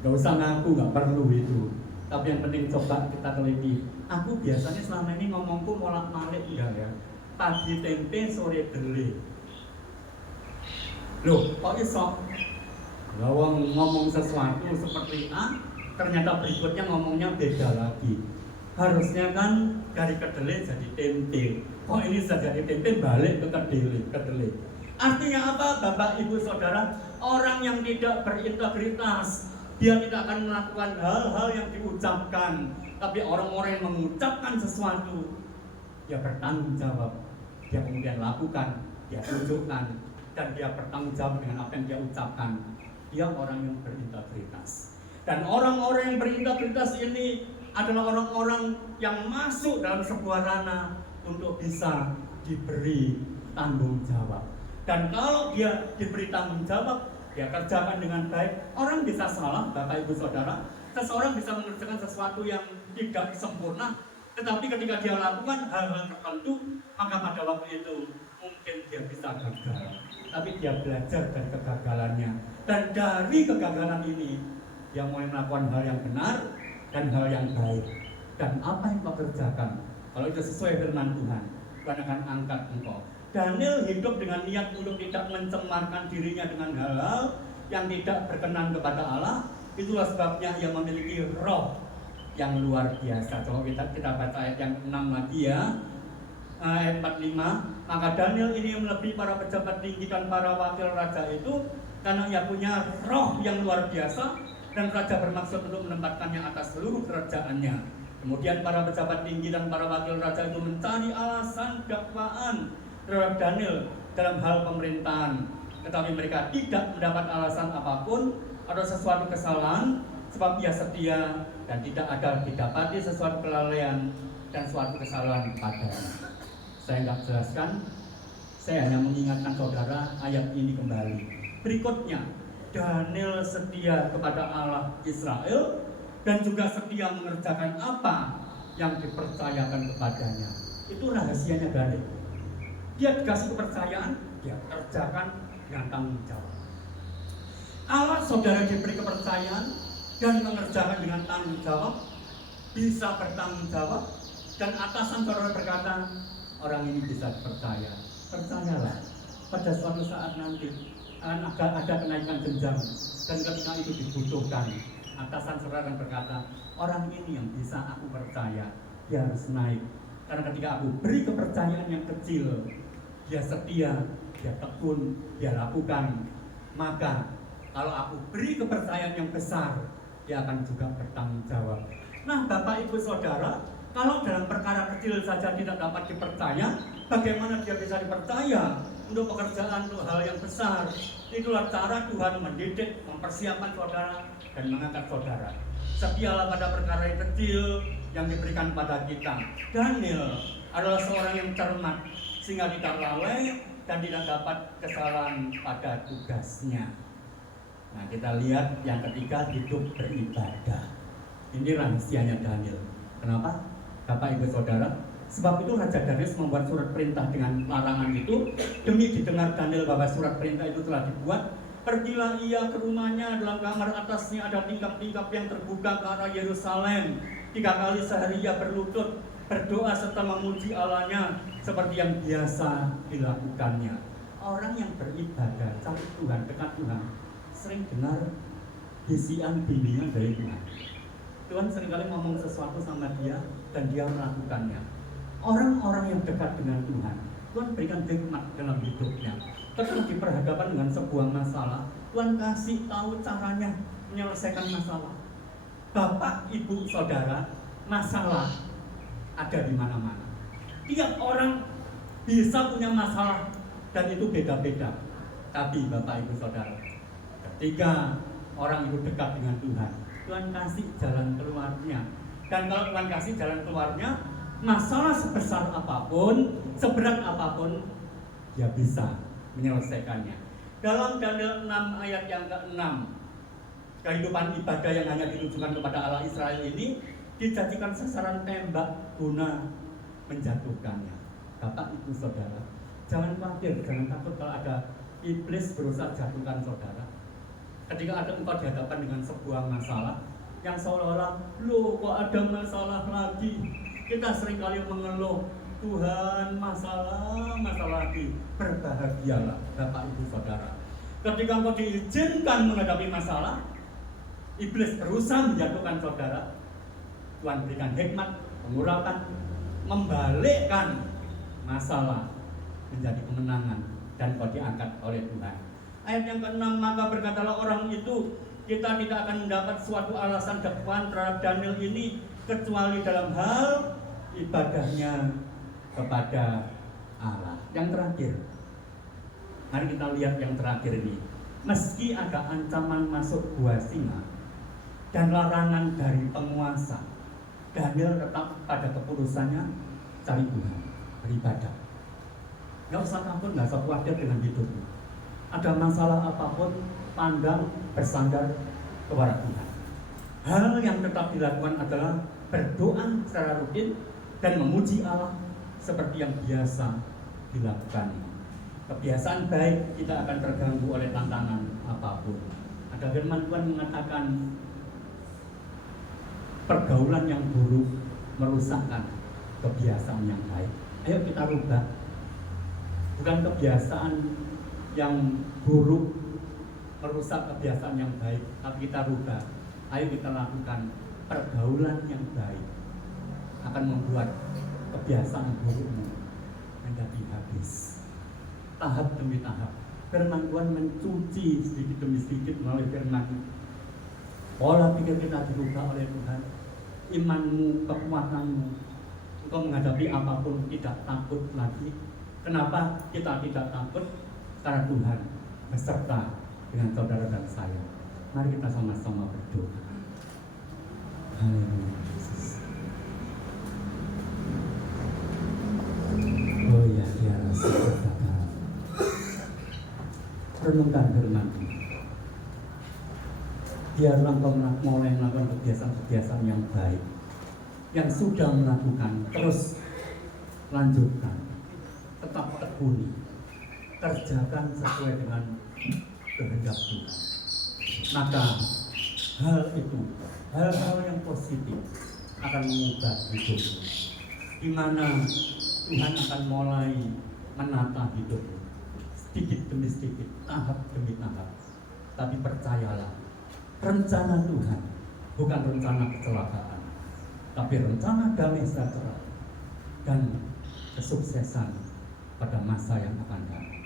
gak usah ngaku, gak perlu itu. Tapi yang penting coba kita teliti. Aku biasanya selama ini ngomongku molak-malik, enggak ya? Pagi tempe, sore dele. Loh, kok iso? Lawang ngomong sesuatu seperti A, ternyata berikutnya ngomongnya beda lagi. Harusnya kan dari kedelai jadi tempe. Kok ini sudah jadi tempe balik ke kedelai. Artinya apa, Bapak Ibu Saudara? Orang yang tidak berintegritas, dia tidak akan melakukan hal-hal yang diucapkan. Tapi orang-orang yang mengucapkan sesuatu, dia bertanggung jawab. Dia kemudian lakukan, dia tunjukkan, dan dia bertanggung jawab dengan apa yang dia ucapkan. Dia orang yang berintegritas. Dan orang-orang yang berintegritas ini adalah orang-orang yang masuk dalam sebuah ranah untuk bisa diberi tanggung jawab. Dan kalau dia diberi tanggung jawab, dia kerjakan dengan baik. Orang bisa salah, Bapak Ibu Saudara. Seseorang bisa mengerjakan sesuatu yang tidak sempurna, tetapi ketika dia lakukan hal-hal tertentu, maka pada waktu itu mungkin dia bisa gagal. Tapi dia belajar dari kegagalannya. Dan dari kegagalan ini, dia mulai melakukan hal yang benar dan hal yang baik. Dan apa yang kau kerjakan, kalau itu sesuai firman Tuhan, Tuhan akan angkat engkau. Daniel hidup dengan niat untuk tidak mencemarkan dirinya dengan hal-hal yang tidak berkenan kepada Allah. Itulah sebabnya ia memiliki roh yang luar biasa. Coba kita baca ayat yang 6 lagi ya. Ayat 45. Maka Daniel ini melebihi para pejabat tinggi dan para wakil raja itu, karena ia punya roh yang luar biasa, dan raja bermaksud untuk menempatkannya atas seluruh kerajaannya. Kemudian para pejabat tinggi dan para wakil raja itu mencari alasan dakwaan terhadap Daniel dalam hal pemerintahan, tetapi mereka tidak mendapat alasan apapun atau sesuatu kesalahan, sebab ia setia dan tidak ada didapati sesuatu kelalaian dan suatu kesalahan padanya. Saya nggak jelaskan, saya hanya mengingatkan saudara ayat ini kembali. Berikutnya, Daniel setia kepada Allah Israel dan juga setia mengerjakan apa yang dipercayakan kepadanya. Itu rahasianya Daniel. Dia dikasih kepercayaan, dia kerjakan dengan tanggung jawab. Kalau saudara diberi kepercayaan dan mengerjakan dengan tanggung jawab, bisa bertanggung jawab, dan atasan saudara berkata, orang ini bisa dipercaya. Percayalah, pada suatu saat nanti akan ada kenaikan jenjang, dan ketika itu dibutuhkan, atasan saudara berkata, orang ini yang bisa aku percaya, dia harus naik. Karena ketika aku beri kepercayaan yang kecil, dia setia, dia tekun, dia lakukan. Maka kalau aku beri kepercayaan yang besar, dia akan juga bertanggung jawab. Nah, Bapak Ibu Saudara, kalau dalam perkara kecil saja tidak dapat dipercaya, bagaimana dia bisa dipercaya untuk pekerjaan, untuk hal yang besar? Itulah cara Tuhan mendidik, mempersiapkan saudara dan mengangkat saudara. Setialah pada perkara yang kecil yang diberikan pada kita. Daniel adalah seorang yang cermat, sehingga tidak lalai dan tidak dapat kesalahan pada tugasnya. Nah, kita lihat yang ketiga, hidup beribadah. Ini rahasianya Daniel. Kenapa? Bapak Ibu Saudara, sebab itu Raja Darius membuat surat perintah dengan larangan itu, demi didengar Daniel bahwa surat perintah itu telah dibuat. Pergilah ia ke rumahnya, dalam kamar atasnya ada tingkap-tingkap yang terbuka ke arah Yerusalem. 3 kali sehari ia berlutut, berdoa serta memuji Allahnya seperti yang biasa dilakukannya. Orang yang beribadah, cari Tuhan, dekat Tuhan, sering dengar bisian bimbingan dari Tuhan. Tuhan seringkali ngomong sesuatu sama dia dan dia melakukannya. Orang-orang yang dekat dengan Tuhan, Tuhan berikan hikmat dalam hidupnya. Ketika diperhadapkan dengan sebuah masalah, Tuhan kasih tahu caranya menyelesaikan masalah. Bapak, ibu, saudara, masalah ada di mana-mana. Tiap orang bisa punya masalah dan itu beda-beda. Tapi Bapak, ibu, saudara, ketika orang itu dekat dengan Tuhan, Tuhan kasih jalan keluarnya. Dan kalau Tuhan kasih jalan keluarnya, masalah sebesar apapun, seberat apapun, dia bisa menyelesaikannya. Dalam Daniel 6 ayat yang ke-6, kehidupan ibadah yang hanya ditujukan kepada Allah Israel ini dijadikan sasaran tembak guna menjatuhkannya. Bapak, ibu, saudara, jangan khawatir, jangan takut kalau ada iblis berusaha jatuhkan saudara. Ketika ada engkau dihadapkan dengan sebuah masalah yang seolah-olah, loh kok ada masalah lagi. Kita seringkali mengeluh, Tuhan masalah lagi. Berbahagialah Bapak, ibu, saudara. Ketika engkau diizinkan menghadapi masalah, iblis berusaha menjatuhkan saudara, Tuhan berikan hikmat, mengurangkan, membalikkan masalah menjadi kemenangan dan kau diangkat oleh Tuhan. Ayat yang ke-6, maka berkatalah orang itu, kita tidak akan mendapat suatu alasan depan terhadap Daniel ini kecuali dalam hal ibadahnya kepada Allah. Yang terakhir, mari kita lihat yang terakhir ini. Meski ada ancaman masuk gua singa dan larangan dari penguasa, Daniel tetap pada keputusannya cari Tuhan, beribadah. Gak usah takut, gak usah khawatir dengan hidupmu. Ada masalah apapun, pandang, bersandar kepada Tuhan. Hal yang tetap dilakukan adalah berdoa secara rutin dan memuji Allah seperti yang biasa dilakukan. Kebiasaan baik kita akan terganggu oleh tantangan apapun. Ada firman Tuhan mengatakan, pergaulan yang buruk merusakkan kebiasaan yang baik. Ayo kita rubah. Bukan kebiasaan yang buruk merusak kebiasaan yang baik, tapi kita rubah. Ayo kita lakukan pergaulan yang baik, akan membuat kebiasaan burukmu menjadi habis. Tahap demi tahap, firman Tuhan mencuci sedikit demi sedikit melalui firman. Pola pikir kita dirubah oleh Tuhan. Imanmu, kekuatanmu, engkau menghadapi apapun tidak takut lagi. Kenapa kita tidak takut? Karena Tuhan beserta dengan saudara dan saya. Mari kita sama-sama berdoa. Haleluya, Yesus. Oh ya, ya Rasul. Renungkan firman ini. Biarlah engkau mulai melakukan kebiasaan-kebiasaan yang baik. Yang sudah melakukan, terus lanjutkan. Tetap tekuni. Kerjakan sesuai dengan kehendak Tuhan. Maka hal itu, hal-hal yang positif akan mengubah hidupmu, di mana Tuhan akan mulai menata hidupmu sedikit demi sedikit, tahap demi tahap. Tapi percayalah, rencana Tuhan bukan rencana kecelakaan, tapi rencana damai sejahtera dan kesuksesan pada masa yang akan datang.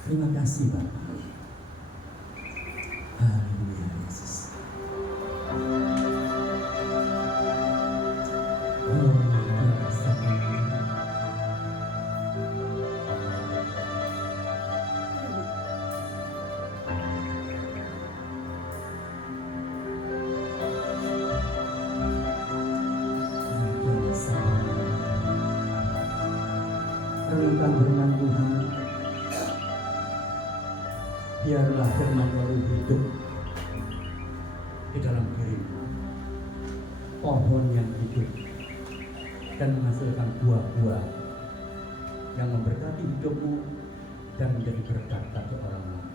Terima kasih Bapak. Haleluya, Yesus. Oh, biasa. Renungkan firman Tuhan. Biarlah firman Tuhan hidup di dalam dirimu, pohon yang hidup dan menghasilkan buah-buah yang memberkati hidupmu dan menjadi berkat bagi orang lain.